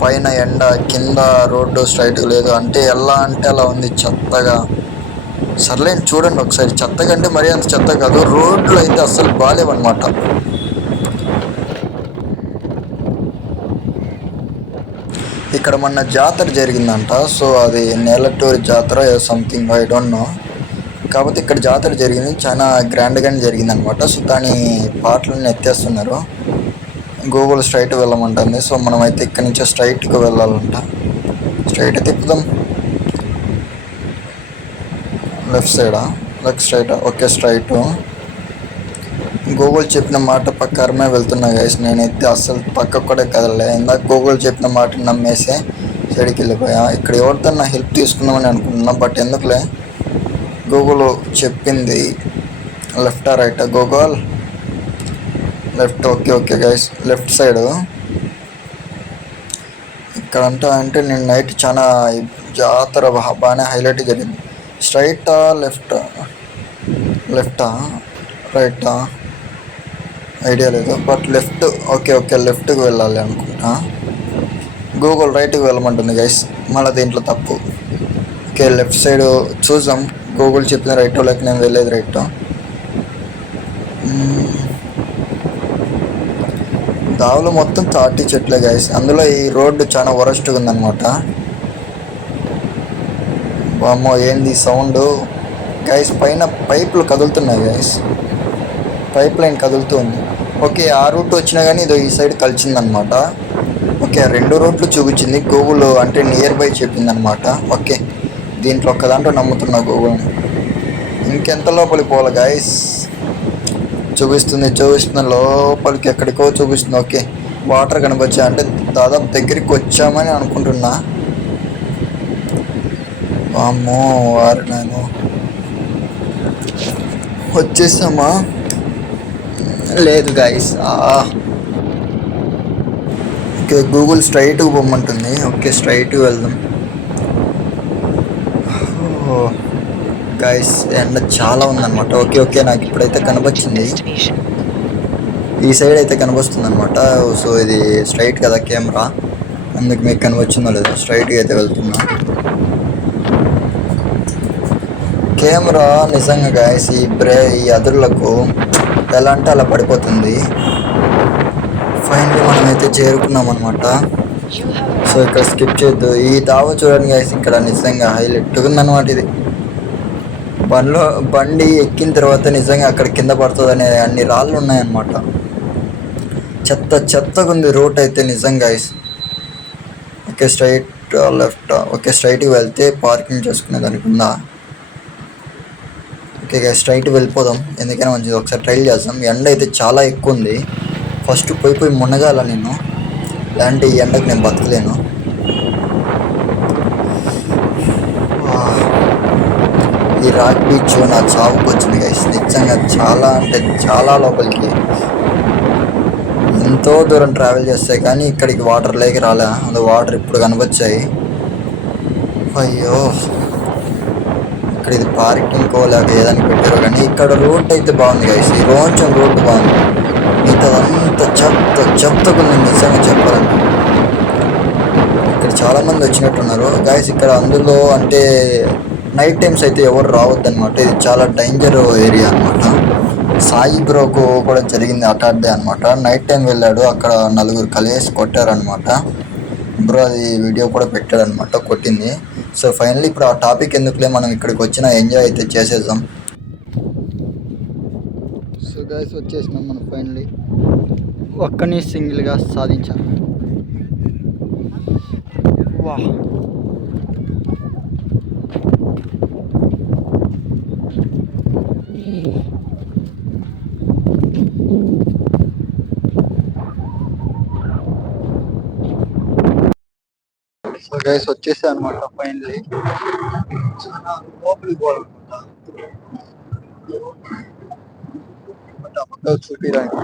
పైన ఎండ, కింద రోడ్డు స్ట్రైట్గా లేదు, అంటే ఎలా అంటే అలా ఉంది, చెత్తగా. సర్లేండి చూడండి ఒకసారి, చెత్తగా అంటే మరీ అంత చెత్త కాదు, రోడ్లు అయితే అస్సలు బాగాలేవన్నమాట. ఇక్కడ మొన్న జాతర జరిగిందంట, సో అది నేలటూరి జాతర సంథింగ్, ఐ డోంట్ నో. కాకపోతే ఇక్కడ జాతర జరిగింది, చాలా గ్రాండ్గానే జరిగింది అనమాట. సో దాని పాటలన్నీ ఎత్తేస్తున్నారు. గూగుల్ స్ట్రైట్ వెళ్ళమంటుంది. సో మనమైతే ఇక్కడి నుంచి స్ట్రైట్గా వెళ్ళాలంట. స్ట్రైట్ తిప్పుదాం, లెఫ్ట్ సైడా లెఫ్ట్ స్ట్రైటా? Okay straight. గూగుల్ చెప్పిన మాట ప్రకారమే వెళ్తున్నా గైస్. నేనైతే అస్సలు పక్కకు కూడా కదలలే. ఇందాక గూగుల్ చెప్పిన మాట నమ్మేసి సైడ్కి వెళ్ళిపోయా. ఇక్కడ ఎవరితో నా హెల్ప్ తీసుకుందామని అనుకుంటున్నా, బట్ ఎందుకులే, గూగుల్ చెప్పింది. లెఫ్టా రైటా Google? Left. Okay okay guys, left side. ఇక్కడంతా అంటే నేను నైట్ చాలా జాతర బాగానే హైలైట్ జరిగింది. స్ట్రైటా లెఫ్టా? లెఫ్టా రైటా ఐడియా లేదు, బట్ లెఫ్ట్. ఓకే ఓకే లెఫ్ట్కి వెళ్ళాలి అనుకుంటా. గూగుల్ రైట్కి వెళ్ళమంటుంది గైస్, మళ్ళీ దీంట్లో తప్పు. ఓకే లెఫ్ట్ సైడ్ చూసాం, గూగుల్ చెప్పిన రైటో లేక నేను వెళ్ళేది రైటో. దావులో మొత్తం తాటి చెట్లే గైస్. అందులో ఈ రోడ్డు చాలా వరస్ట్గా ఉందన్నమాట. వామ్మో ఏంది సౌండ్ గైస్, పైన పైపులు కదులుతున్నాయి గైస్, పైప్ లైన్ కదులుతూ ఉంది. ఓకే ఆ రూట్ వచ్చినా కానీ ఇది ఈ సైడ్ కలిసిందనమాట. ఓకే రెండు రూట్లు చూపించింది గూగుల్, అంటే నియర్ బై చెప్పింది అనమాట. ఓకే దీంట్లో ఒక్క దాంట్లో నమ్ముతున్నా గూగుల్ని. ఇంకెంత లోపలికి పోవాలి గైస్? చూపిస్తుంది లోపలికి ఎక్కడికో చూపిస్తుంది. ఓకే వాటర్ కనిపించా, అంటే దాదాపు దగ్గరికి వచ్చామని అనుకుంటున్నా. అమ్మో వారు నేను వచ్చేసామా? లేదు గైస్. ఓకే గూగుల్ స్ట్రైట్కి పోమ్మంటుంది. ఓకే స్ట్రైట్కి వెళ్దాం. గైస్ ఎండ చాలా ఉందన్నమాట. ఓకే ఓకే నాకు ఇప్పుడైతే కనిపించింది, ఈ సైడ్ అయితే కనిపిస్తుంది అనమాట. సో ఇది స్ట్రైట్ కదా కెమెరా, అందుకు మీకు కనిపించిందో లేదో, స్ట్రైట్గా అయితే వెళ్తున్నా. కెమెరా నిజంగా గైస్ ఈ అదుర్లకు ఎలా అంటే అలా పడిపోతుంది. ఫైనల్లీ మనమైతే చేరుకున్నాం అనమాట. సో ఇక్కడ స్కిప్ చేయొద్దు. ఈ దావ చూడండి గైస్, ఇక్కడ నిజంగా హైలైట్గా ఉందన్నమాట. ఇది బండి ఎక్కిన తర్వాత నిజంగా అక్కడ కింద పడుతుంది అనే అన్ని రాళ్ళు ఉన్నాయన్నమాట. చెత్తగా ఉంది రూట్ అయితే నిజంగా guys. Okay straight left? Okay స్ట్రైట్కి వెళ్తే పార్కింగ్ చేసుకునే దానికి ఉందా? ఓకే గైస్ స్ట్రైట్ వెళ్ళిపోదాం, ఎందుకైనా మంచిది. ఒకసారి ట్రైల్ చేద్దాం. ఎండ అయితే చాలా ఎక్కువ ఉంది. ఫస్ట్ పోయి మునగాల నేను, లేదంటే ఈ ఎండకు నేను బతకలేను. ఈ రాక్ బీచ్ నా చావుకు వచ్చింది గైస్, నిజంగా చాలా అంటే చాలా లోపలికి. ఎంతో దూరం ట్రావెల్ చేస్తాయి కానీ ఇక్కడికి వాటర్ లేక రాలే, అది వాటర్ ఇప్పుడు కనిపించాయి. అయ్యో ఇక్కడ ఇది పార్కింగ్ లేక ఏదని పెట్టారో కానీ ఇక్కడ రోడ్ అయితే బాగుంది గైస్. ఈ కొంచెం రోడ్డు బాగుంది, మిగతాదంతా చెత్తగా ఉంది నిజంగా చెప్పాలంటే. ఇక్కడ చాలామంది వచ్చినట్టున్నారు గైస్. ఇక్కడ అందులో అంటే నైట్ టైమ్స్ అయితే ఎవరు రావద్దు అనమాట, ఇది చాలా డేంజర్ ఏరియా అనమాట. సాయి బ్రోకు కూడా జరిగింది అటాడే అనమాట. నైట్ టైం వెళ్ళాడు, అక్కడ నలుగురు కలిసి కొట్టారనమాట. బ్రో అది వీడియో కూడా పెట్టాడనమాట కొట్టింది. సో ఫైనల్లీ ఇప్పుడు ఆ టాపిక్ ఎందుకులే, మనం ఇక్కడికి వచ్చిన ఎంజాయ్ అయితే చేసేద్దాం. సో గైస్ వచ్చేసినాం మనం ఫైనలీ. ఒక్కని సింగిల్గా సాధించాం. వా సో గైస్ వచ్చేసా అనమాట ఫైనలీ. చాలా లోపలికి పోవాలనుకుంటా, బట్ ఆ పక్క చూపిరానికి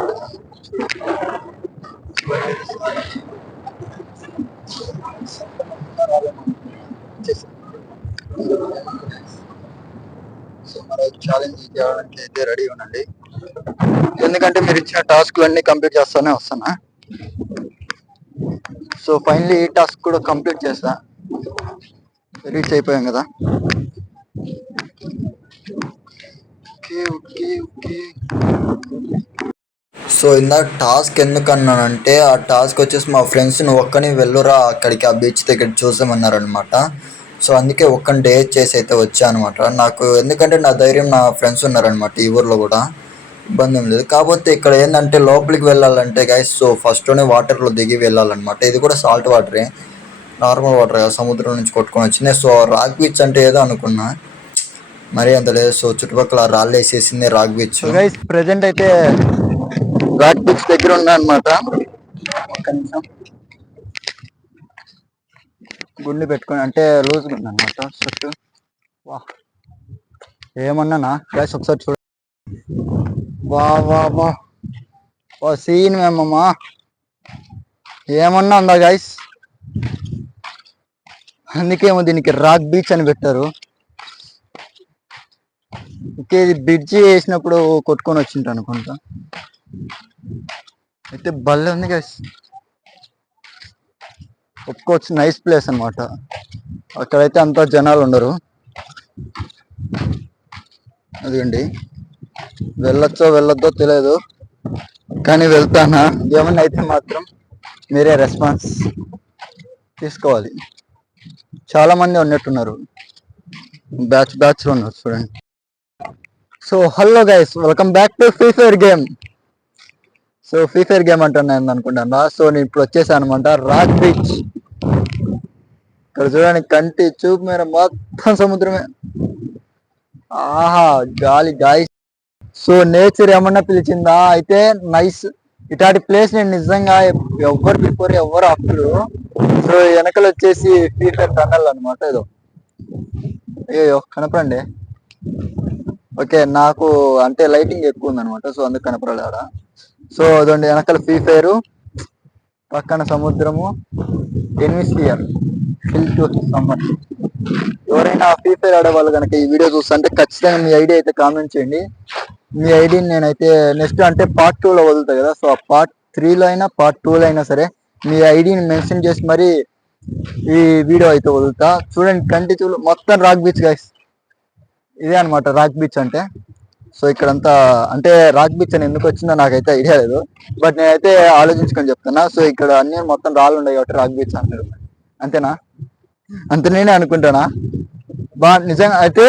సో మరో ఛాలెంజ్ చేయడానికి అయితే రెడీ ఉండండి, ఎందుకంటే మీరు ఇచ్చిన టాస్క్లు అన్నీ కంప్లీట్ చేస్తానే వస్తానా. సో ఫైనలీ ఈ టాస్క్ కూడా కంప్లీట్ చేస్తా, రీచ్ అయిపోయాం కదా. Okay okay okay. సో ఇందాక టాస్క్ ఎందుకు అన్నానంటే, ఆ టాస్క్ వచ్చేసి మా ఫ్రెండ్స్ నువ్వు ఒక్కని వెళ్ళురా అక్కడికి, ఆ బీచ్ దగ్గర చూసామన్నారనమాట. సో అందుకే ఒక్కని డే చేసి అయితే వచ్చా అనమాట. నాకు ఎందుకంటే నా ధైర్యం నా ఫ్రెండ్స్ ఉన్నారనమాట ఈ ఊర్లో కూడా, ఇబ్బంది ఏం లేదు. కాకపోతే ఇక్కడ ఏంటంటే లోపలికి వెళ్ళాలంటే గైస్, సో ఫస్ట్లోనే వాటర్లో దిగి వెళ్ళాలన్నమాట. ఇది కూడా సాల్ట్ వాటరే, నార్మల్ వాటర్ కదా, సముద్రం నుంచి కొట్టుకొని వచ్చింది. సో రాక్ బీచ్ అంటే ఏదో అనుకున్నా, మరీ అంత లేదు. సో చుట్టుపక్కల రాళ్ళు వేసేసింది రాక్ బీచ్. గైస్ ప్రెజెంట్ అయితే రాక్ బీచ్ దగ్గర ఉన్నా అనమాట. ఒక్క నిమిషం గుండి పెట్టుకొని, అంటే లూజ్ ఉంది అనమాట షర్ట్. వా ఏమన్నానా గైస్ ఒకసారి చూడ. వా వా వా వా సీన్ మేమమ్మా, ఏమన్నా ఉందా గైస్. అందుకేమో దీనికి రాక్ బీచ్ అని పెట్టారు. ఓకే, ఇది బ్రిడ్జి వేసినప్పుడు కొట్టుకొని వచ్చింట అనుకుంటా. అయితే భలే ఉంది గైస్, ఒప్పుకోవచ్చు. నైస్ ప్లేస్ అనమాట. అక్కడైతే అంతా జనాలు ఉండరు. అదిగండి, వెళ్ళొచ్చో వెళ్ళొద్దో తెలియదు, కానీ వెళ్తానా. ఏమన్నా అయితే మాత్రం మీరే రెస్పాన్స్ తీసుకోవాలి. చాలా మంది ఉన్నట్టున్నారు, బ్యాచ్ ఉన్నారు చూడండి. So hello guys, welcome back to free fire game. So free fire game అంటున్నాను అనుకుంటాను. సో నేను ఇప్పుడు వచ్చేసాను అనమాట రాక్ బీచ్. ఇక్కడ చూడండి, కంటి చూపు మేర మొత్తం సముద్రమే. ఆహా గాలి గాయస్. సో నేచర్ ఏమన్నా పిలిచిందా అయితే నైస్. ఇట్లాంటి ప్లేస్ నేను నిజంగా ఎవ్వరు బిఫోర్ ఎవరు ఆఫ్టర్. సో వెనకలు వచ్చేసి ఫ్రీ ఫైర్ టన్నల్ అనమాట. ఏదో అయ్యో కనపడండి. ఓకే, నాకు అంటే లైటింగ్ ఎక్కువ ఉందనమాట, సో అందుకు కనపడలేదా. సో అదండి వెనకాల ఫ్రీ ఫైర్, పక్కన సముద్రము, ఎన్విస్ఫియర్ ఫిల్ టు సమ్మర్. ఎవరైనా ఫ్రీ ఫైర్ ఆడే వాళ్ళు కనుక ఈ వీడియో చూస్తుంటే ఖచ్చితంగా మీ ఐడి అయితే కామెంట్ చేయండి. మీ ఐడిని నేనైతే నెక్స్ట్ అంటే పార్ట్ 2లో వదులుతాయి కదా, సో ఆ పార్ట్ 3లో అయినా పార్ట్ 2లో అయినా సరే మీ ఐడిని మెన్షన్ చేసి మరి ఈ వీడియో అయితే వదులుతా. చూడండి కంటి చూడు మొత్తం రాక్ బీచ్ గైస్. ఇదే అనమాట రాక్ బీచ్ అంటే. సో ఇక్కడంతా అంటే రాక్ బీచ్ అని ఎందుకు వచ్చిందో నాకైతే ఐడియా లేదు, బట్ నేనైతే ఆలోచించుకొని చెప్తున్నా. సో ఇక్కడ అన్ని మొత్తం రాళ్ళు ఉన్నాయి కాబట్టి రాక్ బీచ్ అంటారు, అంతేనా? అంతే నేనే అనుకుంటానా. నిజంగా అయితే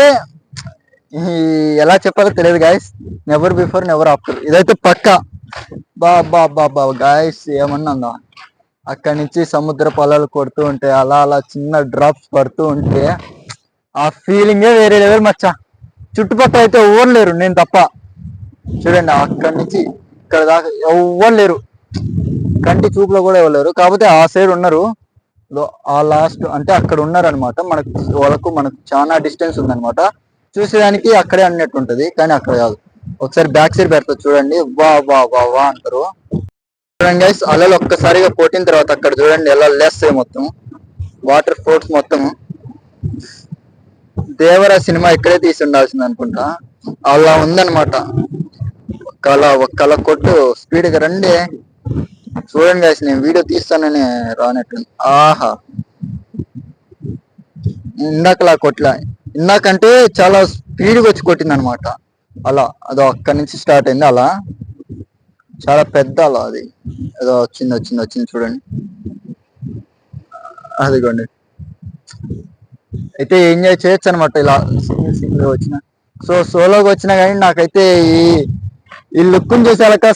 ఎలా చెప్పాలో తెలియదు guys. Never before never after, ఇదైతే పక్కా. బా గాయస్ ఏమన్నా అక్కడి నుంచి సముద్ర పొలాలు కొడుతూ ఉంటే, అలా అలా చిన్న డ్రాప్స్ పడుతూ ఉంటే ఆ ఫీలింగే వేరే లెవెల్ మచ్చా. చుట్టుపక్కల అయితే ఎవరు లేరు, నేను తప్ప. చూడండి అక్కడి నుంచి ఇక్కడ దాకా ఎవ్వరు లేరు, కంటి చూపులో కూడా ఎవరు లేరు. కాకపోతే ఆ సైడ్ ఉన్నారు, ఆ లాస్ట్ అంటే అక్కడ ఉన్నారు అనమాట. మనకు చాలా డిస్టెన్స్ ఉందన్నమాట. చూసేదానికి అక్కడే అన్నట్టు ఉంటది, కానీ అక్కడ కాదు. ఒకసారి బ్యాక్ సైడ్ పెడతా చూడండి. వా వా వా వా అంటారు. చూడండి గైస్, అలలు ఒక్కసారిగా కొట్టిన తర్వాత అక్కడ చూడండి ఎలా లేస్తాయి మొత్తం వాటర్ ఫోర్స్ మొత్తం. దేవరా సినిమా ఇక్కడే తీసి ఉండాల్సింది అనుకుంటా, అలా ఉందన్నమాట. ఒక్కల కొట్టు స్పీడ్గా రండి. చూడండి గైస్, నేను వీడియో తీస్తానని రానట్టు. ఆహా ఇందాకలా కొట్లా, ఇందాకంటే చాలా స్పీడ్గా వచ్చి కొట్టింది అనమాట. అలా అదో అక్కడి నుంచి స్టార్ట్ అయింది, అలా చాలా పెద్ద అలా. అది ఏదో వచ్చింది చూడండి, అదిగోండి. అయితే ఎంజాయ్ చేయొచ్చు అనమాట ఇలా సింగిల్ వచ్చిన. సో సోలోగా వచ్చినా కానీ నాకైతే ఈ లుక్ చూసాక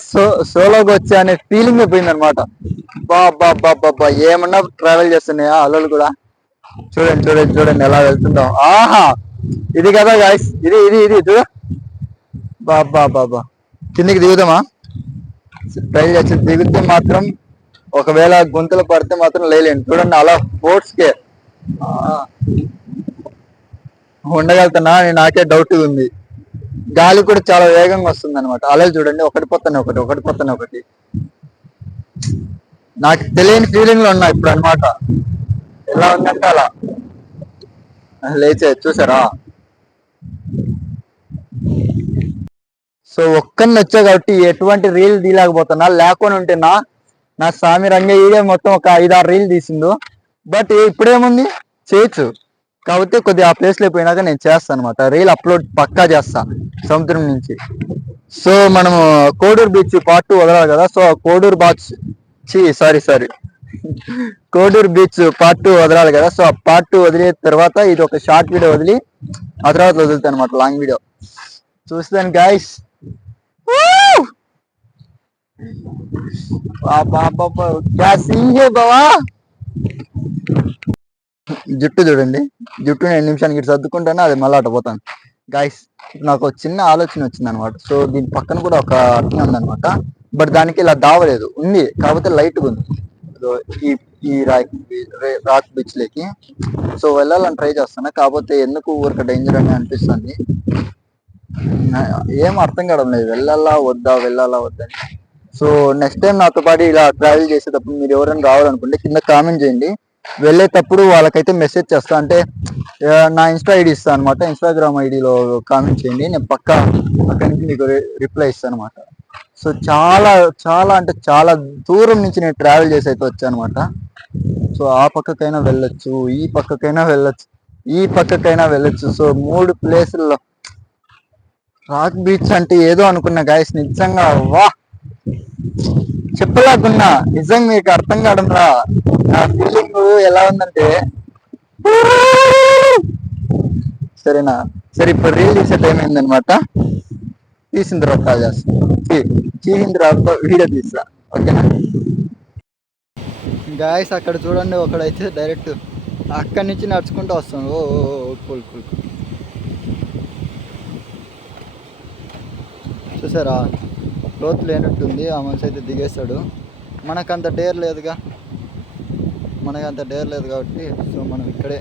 సోలోగా వచ్చా అనే ఫీలింగ్ పోయింది అనమాట. బాబా ఏమన్నా ట్రావెల్ చేస్తున్నాయా అలలు కూడా. చూడండి చూడండి చూడండి ఎలా వెళ్తుందాం. ఆహా ఇది కదా గాయస్, ఇది ఇది ఇది చూడ. బాబా కిందికి దిగుదామా? ట్రై చేసి దిగితే మాత్రం ఒకవేళ గుంతలు పడితే మాత్రం లేలేండి. చూడండి అలా ఫోర్స్ కే ఉండగలుగుతున్నా అని నాకే డౌట్ ఉంది. గాలి కూడా చాలా వేగంగా వస్తుంది అనమాట. అలలు చూడండి ఒకటి పొత్తనే ఒకటి, ఒకటి పొత్తనే ఒకటి. నాకు తెలియని ఫీలింగ్ లో ఉన్నా ఇప్పుడు అనమాట. ఎలా ఉందంటే అలా లేచే చూసారా. సో ఒక్కరిని వచ్చా కాబట్టి ఎటువంటి రీల్ తీయలేకపోతున్నా. లేకొని ఉంటేనా నా స్వామి రంగ వీడియో మొత్తం ఒక 5-6 రీల్ తీసిండు. బట్ ఇప్పుడేముంది చేయొచ్చు కాబట్టి కొద్దిగా ఆ ప్లేస్ లో పోయినాక నేను చేస్తాను అనమాట. రీల్ అప్లోడ్ పక్కా చేస్తా సముద్రం నుంచి. సో మనము కోడూరు బీచ్ పార్ట్ 2 వదలాలి కదా. So Koduru sorry Koduru beach part 2 వదలాలి కదా. సో ఆ పార్ట్ 2 వదిలే తర్వాత ఇది ఒక షార్ట్ వీడియో వదిలి ఆ తర్వాత వదులుతాను అనమాట లాంగ్ వీడియో. చూస్తాను గాయస్. బావా జుట్టు చూడండి, జుట్టు నేను నిమిషానికి ఇటు సర్దుకుంటాను, అది మళ్ళీ అటు పోతాను. గాయస్ నాకు ఒక చిన్న ఆలోచన వచ్చింది అనమాట. సో దీని పక్కన కూడా ఒక అట్నే ఉందనమాట. బట్ దానికి ఇలా దావలేదు, ఉంది కాకపోతే లైట్గా ఉంది. ఈ ఈ రాక్ బీచ్ లేకి సో వెళ్ళాలని ట్రై చేస్తాను. కాకపోతే ఎందుకు ఊరిక డేంజర్ అని అనిపిస్తుంది. ఏం అర్థం కావడం లేదు, వెళ్ళాలా వద్దా అని. సో నెక్స్ట్ టైం నాతో పాటు ఇలా ట్రావెల్ చేసేటప్పుడు మీరు ఎవరైనా రావాలనుకుంటే కింద కామెంట్ చేయండి. వెళ్ళేటప్పుడు వాళ్ళకైతే మెసేజ్ చేస్తా, అంటే నా ఇన్స్టా ఐడి ఇస్తాను అనమాట. ఇన్స్టాగ్రామ్ ఐడిలో కామెంట్ చేయండి, నేను పక్కా అక్కడి నుంచి మీకు రిప్లై ఇస్తాను అనమాట. సో చాలా చాలా అంటే చాలా దూరం నుంచి నేను ట్రావెల్ చేసి అయితే వచ్చాను అనమాట. సో ఆ పక్కకైనా వెళ్ళొచ్చు, ఈ పక్కకైనా వెళ్ళొచ్చు. సో 3 ప్లేసుల్లో రాక్ బీచ్ అంటే ఏదో అనుకున్నా గాయస్, నిజంగా వా చెప్పలేకున్నా. నిజంగా మీకు అర్థం కావడంలా నా ఫీలింగ్ ఎలా ఉందంటే. సరేనా, సరే ఇప్పుడు రీల్ తీసే టైం అయిందనమాట. తీసిన తర్వాత కాల్ చేస్తాను, తీసిన తర్వాత వీడియో తీస్తా, ఓకేనా గాయస్. అక్కడ చూడండి ఒకడైతే డైరెక్ట్ అక్కడి నుంచి నడుచుకుంటూ వస్తాను. కూల్ చూసారా, లోతు లేనట్టుంది. ఆ మనిషి అయితే దిగేస్తాడు. మనకంత డేర్ లేదు కాబట్టి సో మనం ఇక్కడే.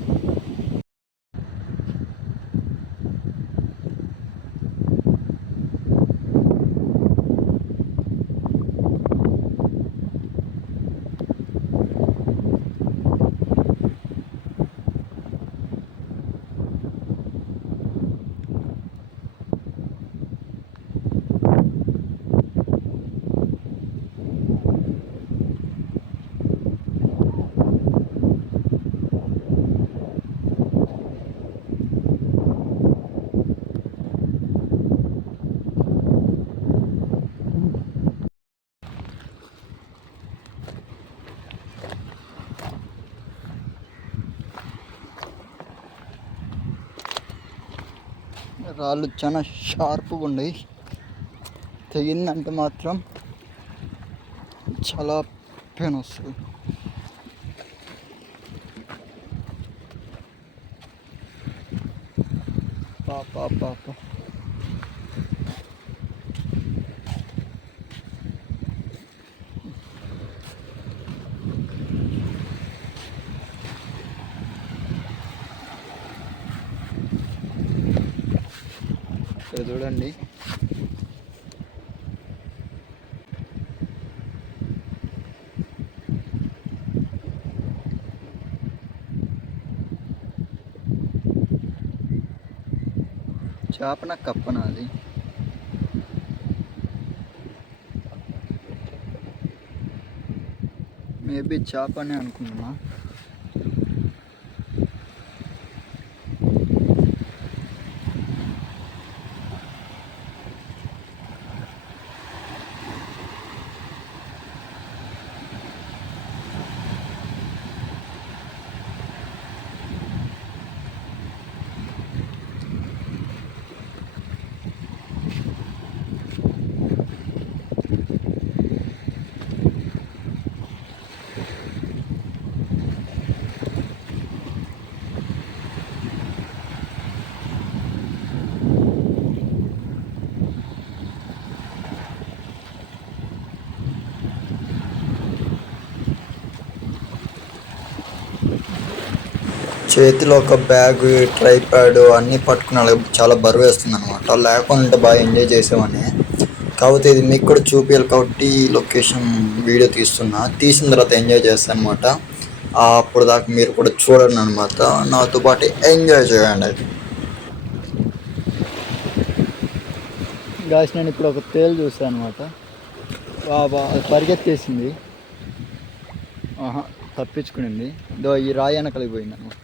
రాళ్ళు చాలా షార్ప్గా ఉన్నాయి. తెగిందంటే మాత్రం చాలా పెయిన్ వస్తుంది. పాప ఇక్కడ చూడండి. చేపన కప్పన అది. మేబీ చేపనే అనుకుంటున్నా. చేతిలో ఒక బ్యాగ్, ట్రైప్యాడ్ అన్నీ పట్టుకుని చాలా బరువు వేస్తుంది అనమాట. లేకుంటే బాగా ఎంజాయ్ చేసేవాడిని. కాకపోతే ఇది మీకు కూడా చూపించాలి కాబట్టి లొకేషన్ వీడియో తీస్తున్నా. తీసిన తర్వాత ఎంజాయ్ చేస్తాను అనమాట. అప్పుడు దాకా మీరు కూడా చూడండి అనమాట. నాతో పాటు ఎంజాయ్ చేయండి. గాయస్ నేను ఇప్పుడు ఒక తేలు చూసాను అనమాట. అది పరిగెత్తేసింది, తప్పించుకునింది. ఈ రాయి వెనకలికి పోయింది అనమాట.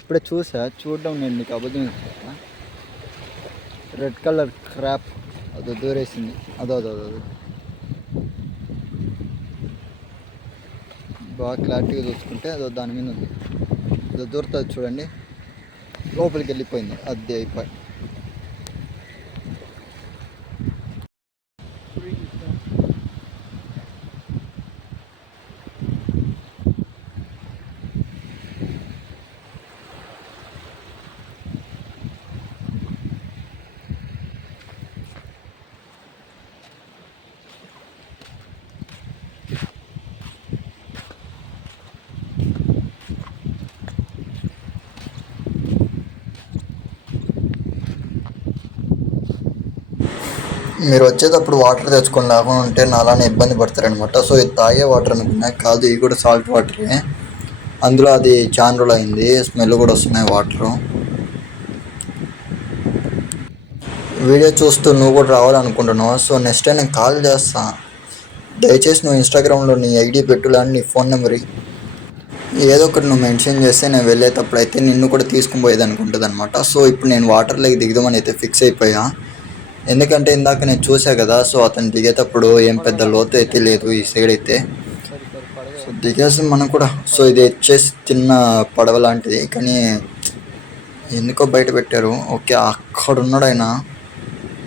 ఇప్పుడే చూడడం నేను నీకు అబద్ధం చెప్తా. రెడ్ కలర్ క్రాప్ అదో దూరేసింది. అదో బాగా క్లారిటీగా చూసుకుంటే అదో దాని మీద ఉంది. అదో దూరుతుంది చూడండి, లోపలికి వెళ్ళిపోయింది. అది అయిపోయి మీరు వచ్చేటప్పుడు వాటర్ తెచ్చుకొని లేకుండా ఉంటే నాలానే ఇబ్బంది పడతారనమాట. సో ఇది తాగే వాటర్ అనుకున్నా, కాదు ఇవి కూడా సాల్ట్ వాటరే. అందులో అది చాలా రోజులు అయింది, స్మెల్ కూడా వస్తున్నాయి వాటరు. వీడియో చూస్తూ నువ్వు కూడా రావాలనుకుంటున్నావు. సో నెక్స్ట్ టైం నేను కాల్ చేస్తా. దయచేసి నువ్వు ఇన్స్టాగ్రామ్లో నీ ఐడి పెట్టు, లేని నీ ఫోన్ నెంబర్ ఏదో ఒకటి నువ్వు మెన్షన్ చేస్తే నేను వెళ్ళేటప్పుడు అయితే నిన్ను కూడా తీసుకుని పోయేది అనుకుంటుంది అనమాట. సో ఇప్పుడు నేను వాటర్లోకి దిగుదామని అయితే ఫిక్స్ అయిపోయా. ఎందుకంటే ఇందాక నేను చూసా కదా, సో అతను దిగేటప్పుడు ఏం పెద్ద లోతు అయితే లేదు ఈ సైడ్ అయితే. సో దిగేసి మనం కూడా. సో ఇది వచ్చేసి చిన్న పడవ లాంటిది, కానీ ఎందుకో బయట పెట్టారు. ఓకే, అక్కడ ఉన్నాడు ఆయన.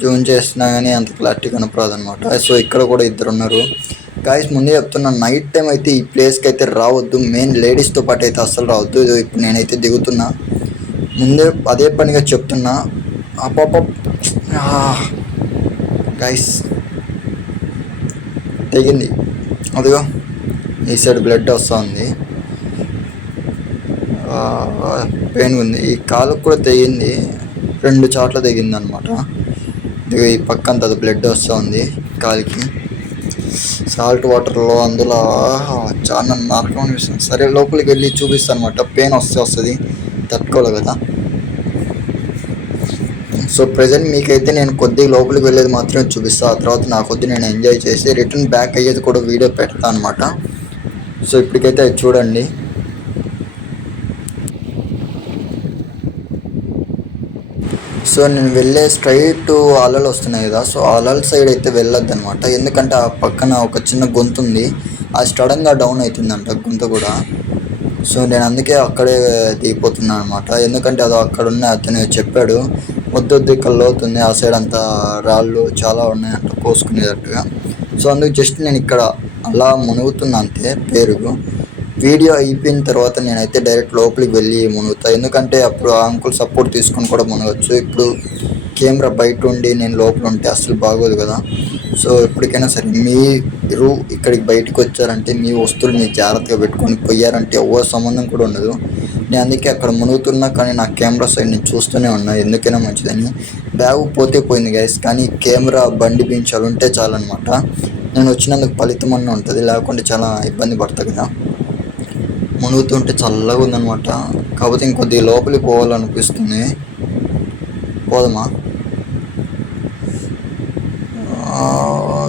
జూమ్ చేసినా కానీ అంత క్లారిటీ కనపడదు అనమాట. సో ఇక్కడ కూడా ఇద్దరు ఉన్నారు. గాయస్ ముందే చెప్తున్నా, నైట్ టైం అయితే ఈ ప్లేస్కి అయితే రావద్దు. మెయిన్ లేడీస్తో పాటు అయితే అస్సలు రావద్దు. ఇది ఇప్పుడు నేనైతే దిగుతున్నా, ముందే అదే పనిగా చెప్తున్నా. అప్ప గైస్ తెగింది, అదిగో ఈ సైడ్ బ్లడ్ వస్తుంది, పెయిన్ ఉంది. ఈ కాలుకు కూడా తెగింది, 2 చోట్ల తెగింది అనమాట. ఇదిగో ఈ పక్కంత అది బ్లడ్ వస్తుంది కాలికి. సాల్ట్ వాటర్లో అందులో చాలా నరకం అనిపిస్తుంది. సరే లోపలికి వెళ్ళి చూపిస్తాను అనమాట. పెయిన్ వస్తుంది, తట్టుకోవాలి కదా. సో ప్రజెంట్ మీకైతే నేను కొద్దిగా లోపలికి వెళ్ళేది మాత్రమే చూపిస్తాను. ఆ తర్వాత నా కొద్ది నేను ఎంజాయ్ చేసి రిటర్న్ బ్యాక్ అయ్యేది కూడా వీడియో పెడతాను అనమాట. సో ఇప్పటికైతే అది చూడండి. సో నేను వెళ్ళే స్ట్రైట్ అలలు వస్తున్నాయి కదా, సో అలల సైడ్ అయితే వెళ్ళొద్దు అనమాట. ఎందుకంటే ఆ పక్కన ఒక చిన్న గొంతు ఉంది, అది సడన్గా డౌన్ అవుతుందంట గొంతు కూడా. సో నేను అందుకే అక్కడే దిగిపోతున్నాను అనమాట. ఎందుకంటే అది అక్కడ ఉన్న అతను చెప్పాడు, వద్దొద్దు ఇక్కడ లోతుంది, ఆ సైడ్ అంతా రాళ్ళు చాలా ఉన్నాయంట కోసుకునేటట్టుగా. సో అందుకు జస్ట్ నేను ఇక్కడ అలా మునుగుతున్నా అంతే పేరుకు. వీడియో అయిపోయిన తర్వాత నేనైతే డైరెక్ట్ లోపలికి వెళ్ళి మునుగుతా. ఎందుకంటే అప్పుడు ఆ అంకుల్ సపోర్ట్ తీసుకొని కూడా మునగచ్చు. ఇప్పుడు కెమెరా బయట ఉండి నేను లోపల ఉంటే అసలు బాగోదు కదా. సో ఎప్పటికైనా సరే మీరు ఇక్కడికి బయటకు వచ్చారంటే మీ వస్తువులు మీరు జాగ్రత్తగా పెట్టుకొని పోయారంటే ఎవరి సంబంధం కూడా ఉండదు. నేను అందుకే అక్కడ మునుగుతున్నా, కానీ నా కెమెరా సైడ్ నేను చూస్తూనే ఉన్నా, ఎందుకైనా మంచిదని. బ్యాగ్ పోతే పోయింది గైస్, కానీ కెమెరా బండి బీంచాలు ఉంటే చాలన్నమాట. నేను వచ్చినందుకు ఫలితం అన్న ఉంటుంది, లేకుంటే చాలా ఇబ్బంది పడతా కదా. మునుగుతుంటే చల్లగా ఉందన్నమాట. కాకపోతే ఇంకొద్దిగా లోపలికి పోవాలనిపిస్తుంది. పోదమా?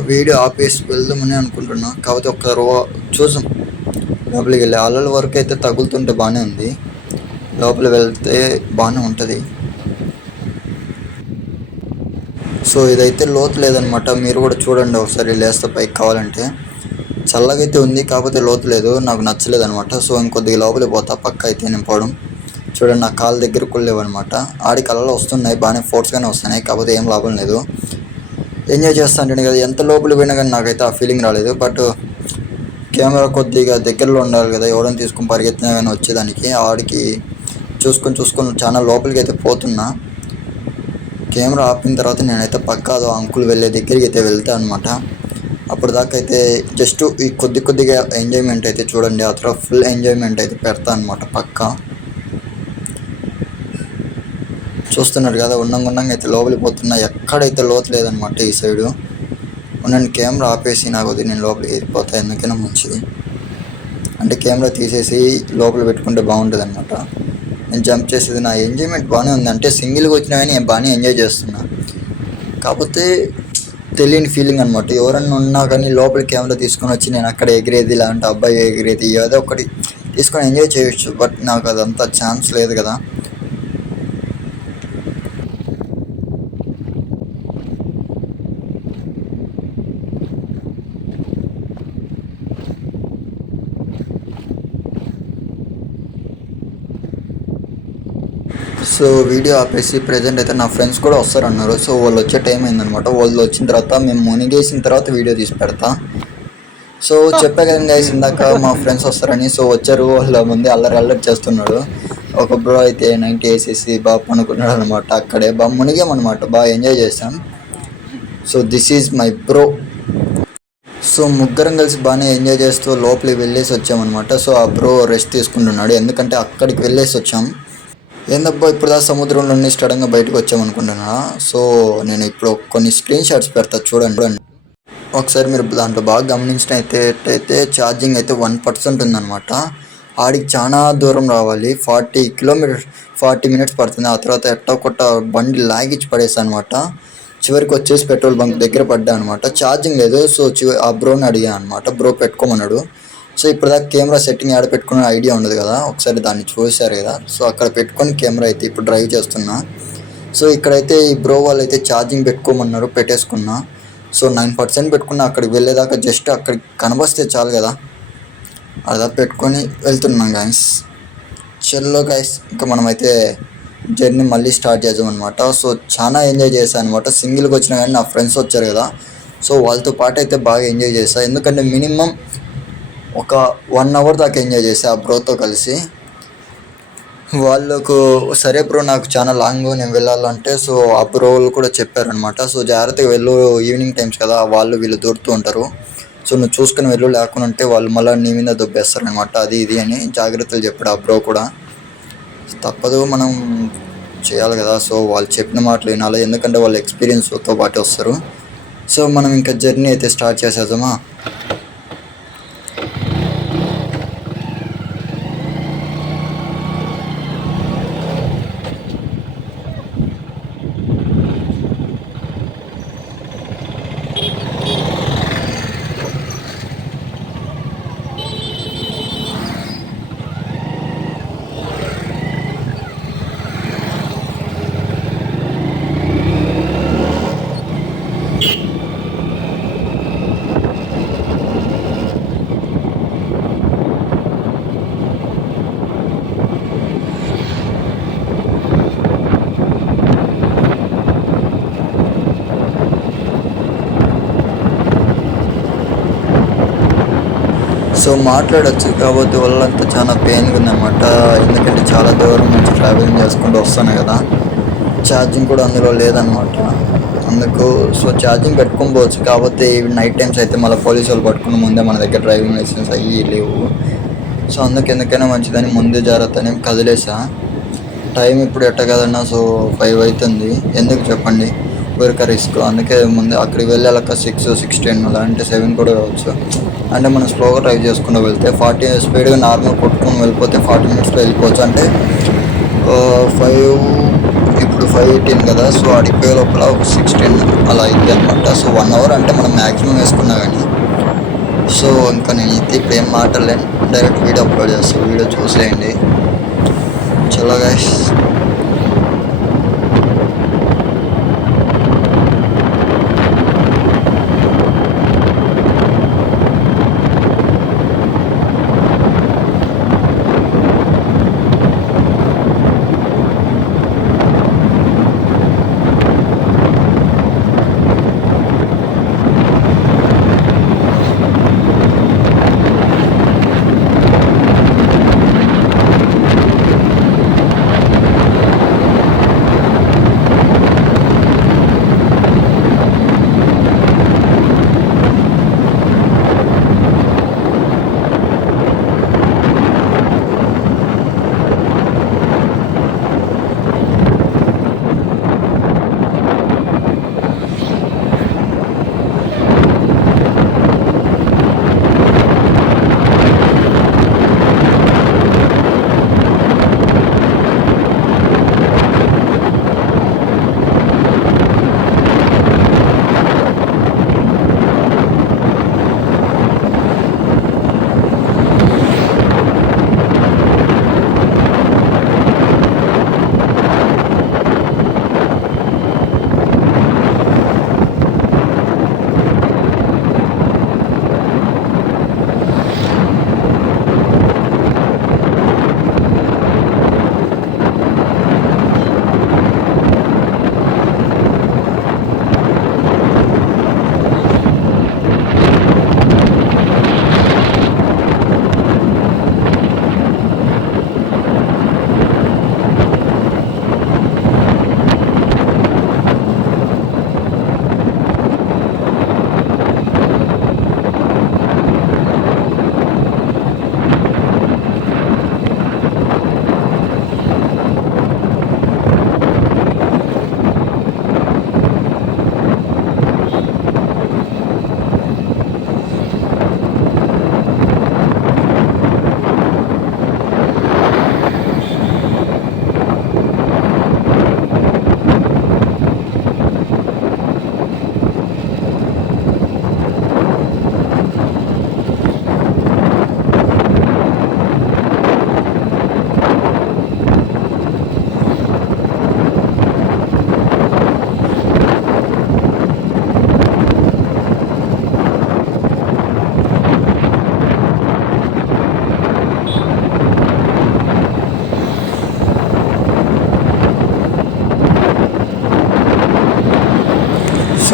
వీడియో ఆపేసి వెళ్దామని అనుకుంటున్నా. కాకపోతే ఒక్క చూసాం లోపలికి వెళ్ళి అలల వరకు అయితే తగులుతుంటే బాగానే ఉంది, లోపల వెళ్తే బాగానే ఉంటుంది. సో ఇదైతే లోతు లేదనమాట. మీరు కూడా చూడండి ఒకసారి, లేస్తే పైకి కావాలంటే. చల్లగా అయితే ఉంది, కాకపోతే లోతు లేదు, నాకు నచ్చలేదు అనమాట. సో ఇంకొద్దిగా లోపలికి పోతా పక్క అయితే నేను పోవడం. చూడండి నా కాళ్ళ దగ్గర కొల్లేవన్నమాట. ఆడి కళ్ళలో వస్తున్నాయి, బాగానే ఫోర్స్గానే వస్తున్నాయి, కాకపోతే ఏం లాభం లేదు. ఎంజాయ్ చేస్తాంటే కదా, ఎంత లోపలికి పోయినా కానీ నాకైతే ఆ ఫీలింగ్ రాలేదు. బట్ కెమెరా కొద్దిగా దగ్గరలో ఉండాలి కదా, ఎవరైనా తీసుకొని పరిగెత్తినా కానీ వచ్చేదానికి. ఆడికి చూసుకొని చాలా లోపలికి అయితే పోతున్నా. కెమెరా ఆపిన తర్వాత నేనైతే పక్కా అంకుల్ వెళ్ళే దగ్గరికి అయితే వెళ్తాను అనమాట. అప్పటిదాకా అయితే జస్ట్ ఈ కొద్దిగా ఎంజాయ్మెంట్ అయితే చూడండి, ఆ తర్వాత ఫుల్ ఎంజాయ్మెంట్ అయితే పెడతా అనమాట పక్కా. చూస్తున్నారు కదా, ఉన్నంగా అయితే లోపలికి పోతున్నా, ఎక్కడైతే లోతు లేదనమాట ఈ సైడు. నన్ను కెమెరా ఆపేసి నాకు వదిలి నేను లోపలికి వెళ్ళిపోతా, ఎందుకైనా మంచిది. అంటే కెమెరా తీసేసి లోపల పెట్టుకుంటే బాగుంటుంది అనమాట. నేను జంప్ చేసేది నా ఎంజాయ్మెంట్ బాగానే ఉంది, అంటే సింగిల్గా వచ్చినా కానీ నేను బాగానే ఎంజాయ్ చేస్తున్నా. కాకపోతే తెలియని ఫీలింగ్ అనమాట. ఎవరన్నా ఉన్నా కానీ లోపల కెమెరా తీసుకొని వచ్చి నేను అక్కడ ఎగిరేది, ఇలాంటి అబ్బాయి ఎగిరేది ఏదో ఒకటి తీసుకొని ఎంజాయ్ చేయొచ్చు. బట్ నాకు అదంతా ఛాన్స్ లేదు కదా. సో వీడియో ఆపేసి ప్రజెంట్ అయితే నా ఫ్రెండ్స్ కూడా వస్తారన్నారు. సో వాళ్ళు వచ్చే టైం అయిందనమాట. వాళ్ళు వచ్చిన తర్వాత మేము మునిగేసిన తర్వాత వీడియో తీసి పెడతా. సో చెప్పా కదండి గైస్ ఇందాక మా ఫ్రెండ్స్ వస్తారని. సో వచ్చారు, వాళ్ళ ముందే అల్లరి చేస్తున్నాడు. ఒక బ్రో అయితే 90 వేసేసి బాగా పనుకున్నాడు అనమాట. అక్కడే బాగా మునిగామన్నమాట, బాగా ఎంజాయ్ చేసాం. So this is my bro. So ముగ్గురం కలిసి బాగానే ఎంజాయ్ చేస్తూ లోపలికి వెళ్ళేసి వచ్చామన్నమాట. సో ఆ బ్రో రెస్ట్ తీసుకుంటున్నాడు, ఎందుకంటే అక్కడికి వెళ్ళేసి వచ్చాం. ఏందబ్బా ఇప్పుడు దా సముద్రంలో సడన్గా బయటకు వచ్చామనుకుంటున్నా. సో నేను ఇప్పుడు కొన్ని స్క్రీన్ షాట్స్ పెడతా చూడండి. ఒకసారి మీరు దాంట్లో బాగా గమనించినట్టయితే ఛార్జింగ్ అయితే 1% ఉందన్నమాట. ఆడికి చాలా దూరం రావాలి, 40 మినిట్స్ పడుతుంది. ఆ తర్వాత ఎట్టా కొట్ట బండి లాగిచ్చి పడేసా అనమాట. చివరికి వచ్చేసి పెట్రోల్ బంక్ దగ్గర పడ్డా అనమాట. ఛార్జింగ్ లేదు. సో ఆ బ్రోని అడిగా అనమాట, బ్రో పెట్టుకోమన్నాడు. సో ఇప్పుడు దాకా కెమెరా సెట్టింగ్ ఆడ పెట్టుకునే ఐడియా ఉండదు కదా, ఒకసారి దాన్ని చూశారు కదా. సో అక్కడ పెట్టుకొని కెమెరా అయితే ఇప్పుడు డ్రైవ్ చేస్తున్నా. సో ఇక్కడైతే ఈ బ్రో వాళ్ళు అయితే ఛార్జింగ్ పెట్టుకోమన్నారు, పెట్టేసుకున్నా. సో 9% పెట్టుకున్నా. అక్కడికి వెళ్ళేదాకా జస్ట్ అక్కడికి కనబస్తే చాలు కదా, అలా పెట్టుకొని వెళ్తున్నాం గాయస్. చల్లో గాయస్, ఇంకా మనమైతే జర్నీ మళ్ళీ స్టార్ట్ చేద్దాం అనమాట. సో చాలా ఎంజాయ్ చేశాను అనమాట. సింగిల్గా వచ్చినా కానీ నా ఫ్రెండ్స్ వచ్చారు కదా, సో వాళ్ళతో పాటు అయితే బాగా ఎంజాయ్ చేశాను. ఎందుకంటే మినిమం ఒక 1 అవర్ దాకా ఎంజాయ్ చేశా ఆ బ్రోతో కలిసి. వాళ్ళకు సరే బ్రో నాకు చాలా లాంగ్ నేను వెళ్ళాలంటే, సో ఆ బ్రో వాళ్ళు కూడా చెప్పారనమాట. సో జాగ్రత్తగా వెళ్ళు, ఈవినింగ్ టైమ్స్ కదా, వాళ్ళు వీళ్ళు దూరుతూ ఉంటారు. సో నువ్వు చూసుకుని వెళ్ళు, లేకుంటే వాళ్ళు మళ్ళీ నీ మీద దొబ్బేస్తారనమాట, అది ఇది అని జాగ్రత్తలు చెప్పాడు ఆ బ్రో కూడా. తప్పదు, మనం చేయాలి కదా. సో వాళ్ళు చెప్పిన మాటలు వినాలి, ఎందుకంటే వాళ్ళ ఎక్స్పీరియన్స్తో పాటు వస్తారు. సో మనం ఇంకా జర్నీ అయితే స్టార్ట్ చేసేద్దామా. సో మాట్లాడచ్చు, కాబట్టి వాళ్ళంతా చాలా పెయిన్గా ఉందన్నమాట. ఎందుకంటే చాలా దూరం నుంచి ట్రావెలింగ్ చేసుకుంటూ వస్తాను కదా, ఛార్జింగ్ కూడా అందులో లేదనమాట. అందుకు సో ఛార్జింగ్ పెట్టుకొని పోవచ్చు, కాకపోతే నైట్ టైమ్స్ అయితే మళ్ళీ పోలీసు వాళ్ళు పట్టుకుని ముందే మన దగ్గర డ్రైవింగ్ లైసెన్స్ అయ్యి లేవు. సో అందుకు ఎందుకైనా మంచిదని ముందే జాగ్రత్త అని కదిలేసా. టైం ఇప్పుడు ఎట్ట కదన్నా, సో 5 అవుతుంది. ఎందుకు చెప్పండి, ఊరిక రిస్క్. అందుకే ముందు అక్కడికి వెళ్ళాక 6, 16 అలాంటి 7 కూడా కావచ్చు. అంటే మనం స్లోగా డ్రైవ్ చేసుకుంటూ వెళ్తే 40 స్పీడ్గా నార్మల్ కొట్టుకొని వెళ్ళిపోతే 40 మినిట్స్లో వెళ్ళిపోవచ్చు. అంటే 5 ఇప్పుడు 5:18 కదా, సో అడిగిపోయే లోపల ఒక 16 అలా అయింది అనమాట. సో 1 అవర్ అంటే మనం మ్యాక్సిమం వేసుకున్నా కానీ. సో ఇంకా నేను ఇది ఇప్పుడు ఏం మాట్లాడలేను, డైరెక్ట్ వీడియో అప్లోడ్ చేస్తాను, వీడియో చూసేయండి. చలో గైస్.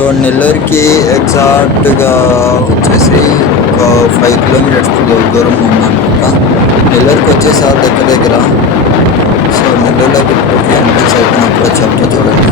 సో నెల్లూరుకి ఎగ్జాక్ట్గా వచ్చేసి ఒక 5 కిలోమీటర్స్ దూరంలో ఉందన్నమాట. నెల్లూరుకి వచ్చేసి దగ్గర. సో నెల్లూరులోకి ఇప్పటికీ ఎంట్రన్స్ అయిపోయినప్పుడు చెప్తా చూడండి.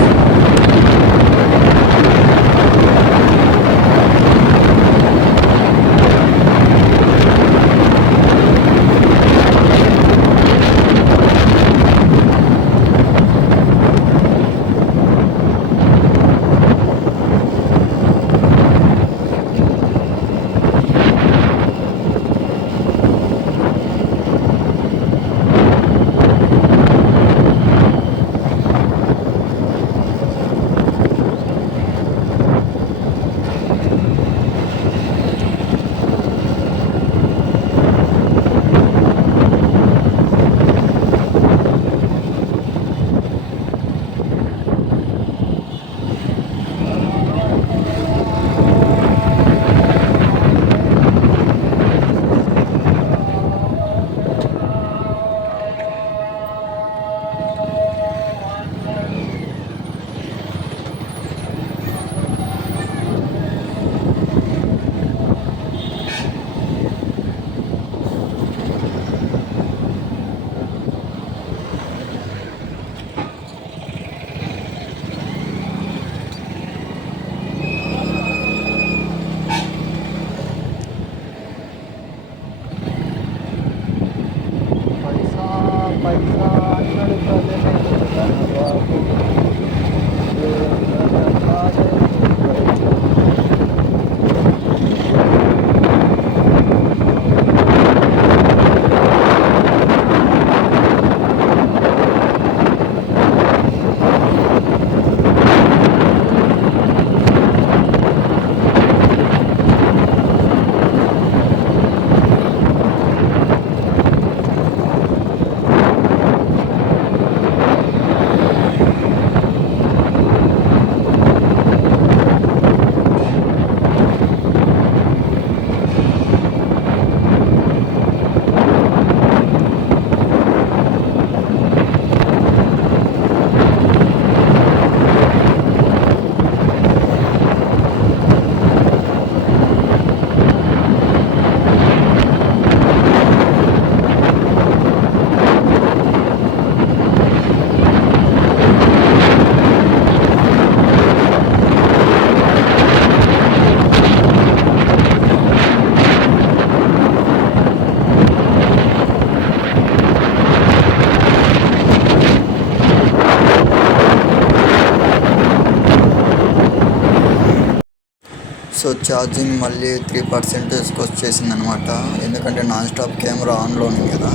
సో ఛార్జింగ్ మళ్ళీ 3%కి వచ్చేసింది అనమాట. ఎందుకంటే నాన్ స్టాప్ కెమెరా ఆన్లో ఉంది కదా.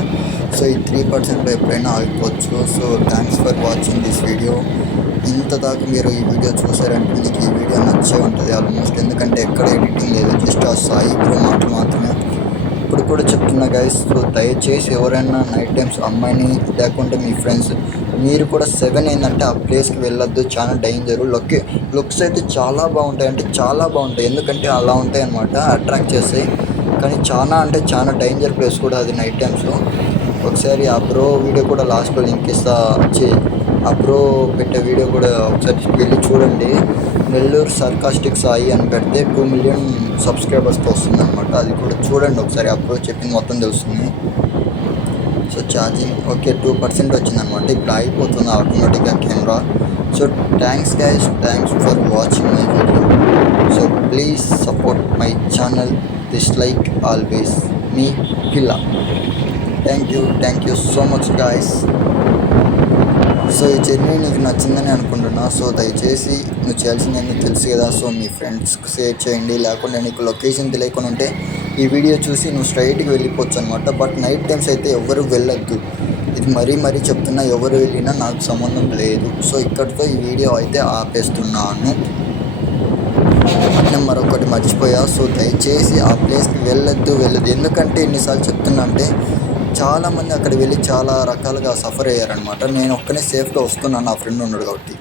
సో ఈ 3%లో ఎప్పుడైనా ఆగిపోవచ్చు. So thanks for watching this video. ఇంత దాకా మీరు ఈ వీడియో చూసారంటే మీకు ఈ వీడియో నచ్చే ఉంటుంది ఆల్మోస్ట్. ఎందుకంటే ఎక్కడ ఎడిటింగ్ లేదు, జస్ట్ ఆ సాయి బ్రో మాటలు మాత్రమే. ఇప్పుడు కూడా చెప్తున్నా గైస్, సో దయచేసి ఎవరైనా నైట్ టైమ్స్ అమ్మాయిని లేకుంటే మీ ఫ్రెండ్స్ మీరు కూడా 7 అయిందంటే ఆ ప్లేస్కి వెళ్ళొద్దు, చాలా డేంజరు. లుక్స్ అయితే చాలా బాగుంటాయి, అంటే చాలా బాగుంటాయి. ఎందుకంటే అలా ఉంటాయి అన్నమాట, అట్రాక్ట్ చేస్తాయి. కానీ చాలా డేంజర్ ప్లేస్ కూడా అది నైట్ టైమ్స్లో. ఒకసారి ఆ బ్రో వీడియో కూడా లాస్ట్లో లింక్ ఇస్తా, ఆ బ్రో పెట్టే వీడియో కూడా ఒకసారి వెళ్ళి చూడండి. నెల్లూరు సర్కాస్టిక్ సాయి అని పెడితే 2 మిలియన్ సబ్స్క్రైబర్స్తో వస్తుందన్నమాట. అది కూడా చూడండి ఒకసారి, ఆ బ్రో చెప్పింది మొత్తం తెలుస్తుంది. సో ఛార్జింగ్ ఓకే 2% వచ్చిందనమాట. ఇప్పుడు అయిపోతుంది ఆటోమేటిక్గా camera. So thanks guys, thanks for watching my video. So please support my channel, dislike always me Killa. Thank you so much guys. So ఈ జర్నీ నీకు నచ్చిందని అనుకుంటున్నా. సో దయచేసి నువ్వు చేయాల్సిందని తెలుసు కదా. సో మీ ఫ్రెండ్స్కి షేర్ చేయండి. లేకుండా నీకు లొకేషన్ తెలియకుండా ఉంటే ఈ వీడియో చూసి నువ్వు స్ట్రైట్గా వెళ్ళిపోవచ్చు అనమాట. బట్ నైట్ టైమ్స్ అయితే ఎవరు వెళ్ళొద్దు, ఇది మరీ చెప్తున్నా. ఎవరు వెళ్ళినా నాకు సంబంధం లేదు. సో ఇక్కడితో ఈ వీడియో అయితే ఆపేస్తున్నాను. నేను మరొకటి మర్చిపోయా. సో దయచేసి ఆ ప్లేస్కి వెళ్ళొద్దు. ఎందుకంటే ఎన్నిసార్లు చెప్తున్నా అంటే చాలామంది అక్కడ వెళ్ళి చాలా రకాలుగా సఫర్ అయ్యారనమాట. నేను ఒక్కనే సేఫ్గా వస్తున్నాను, నా ఫ్రెండ్ ఉన్నాడు కాబట్టి.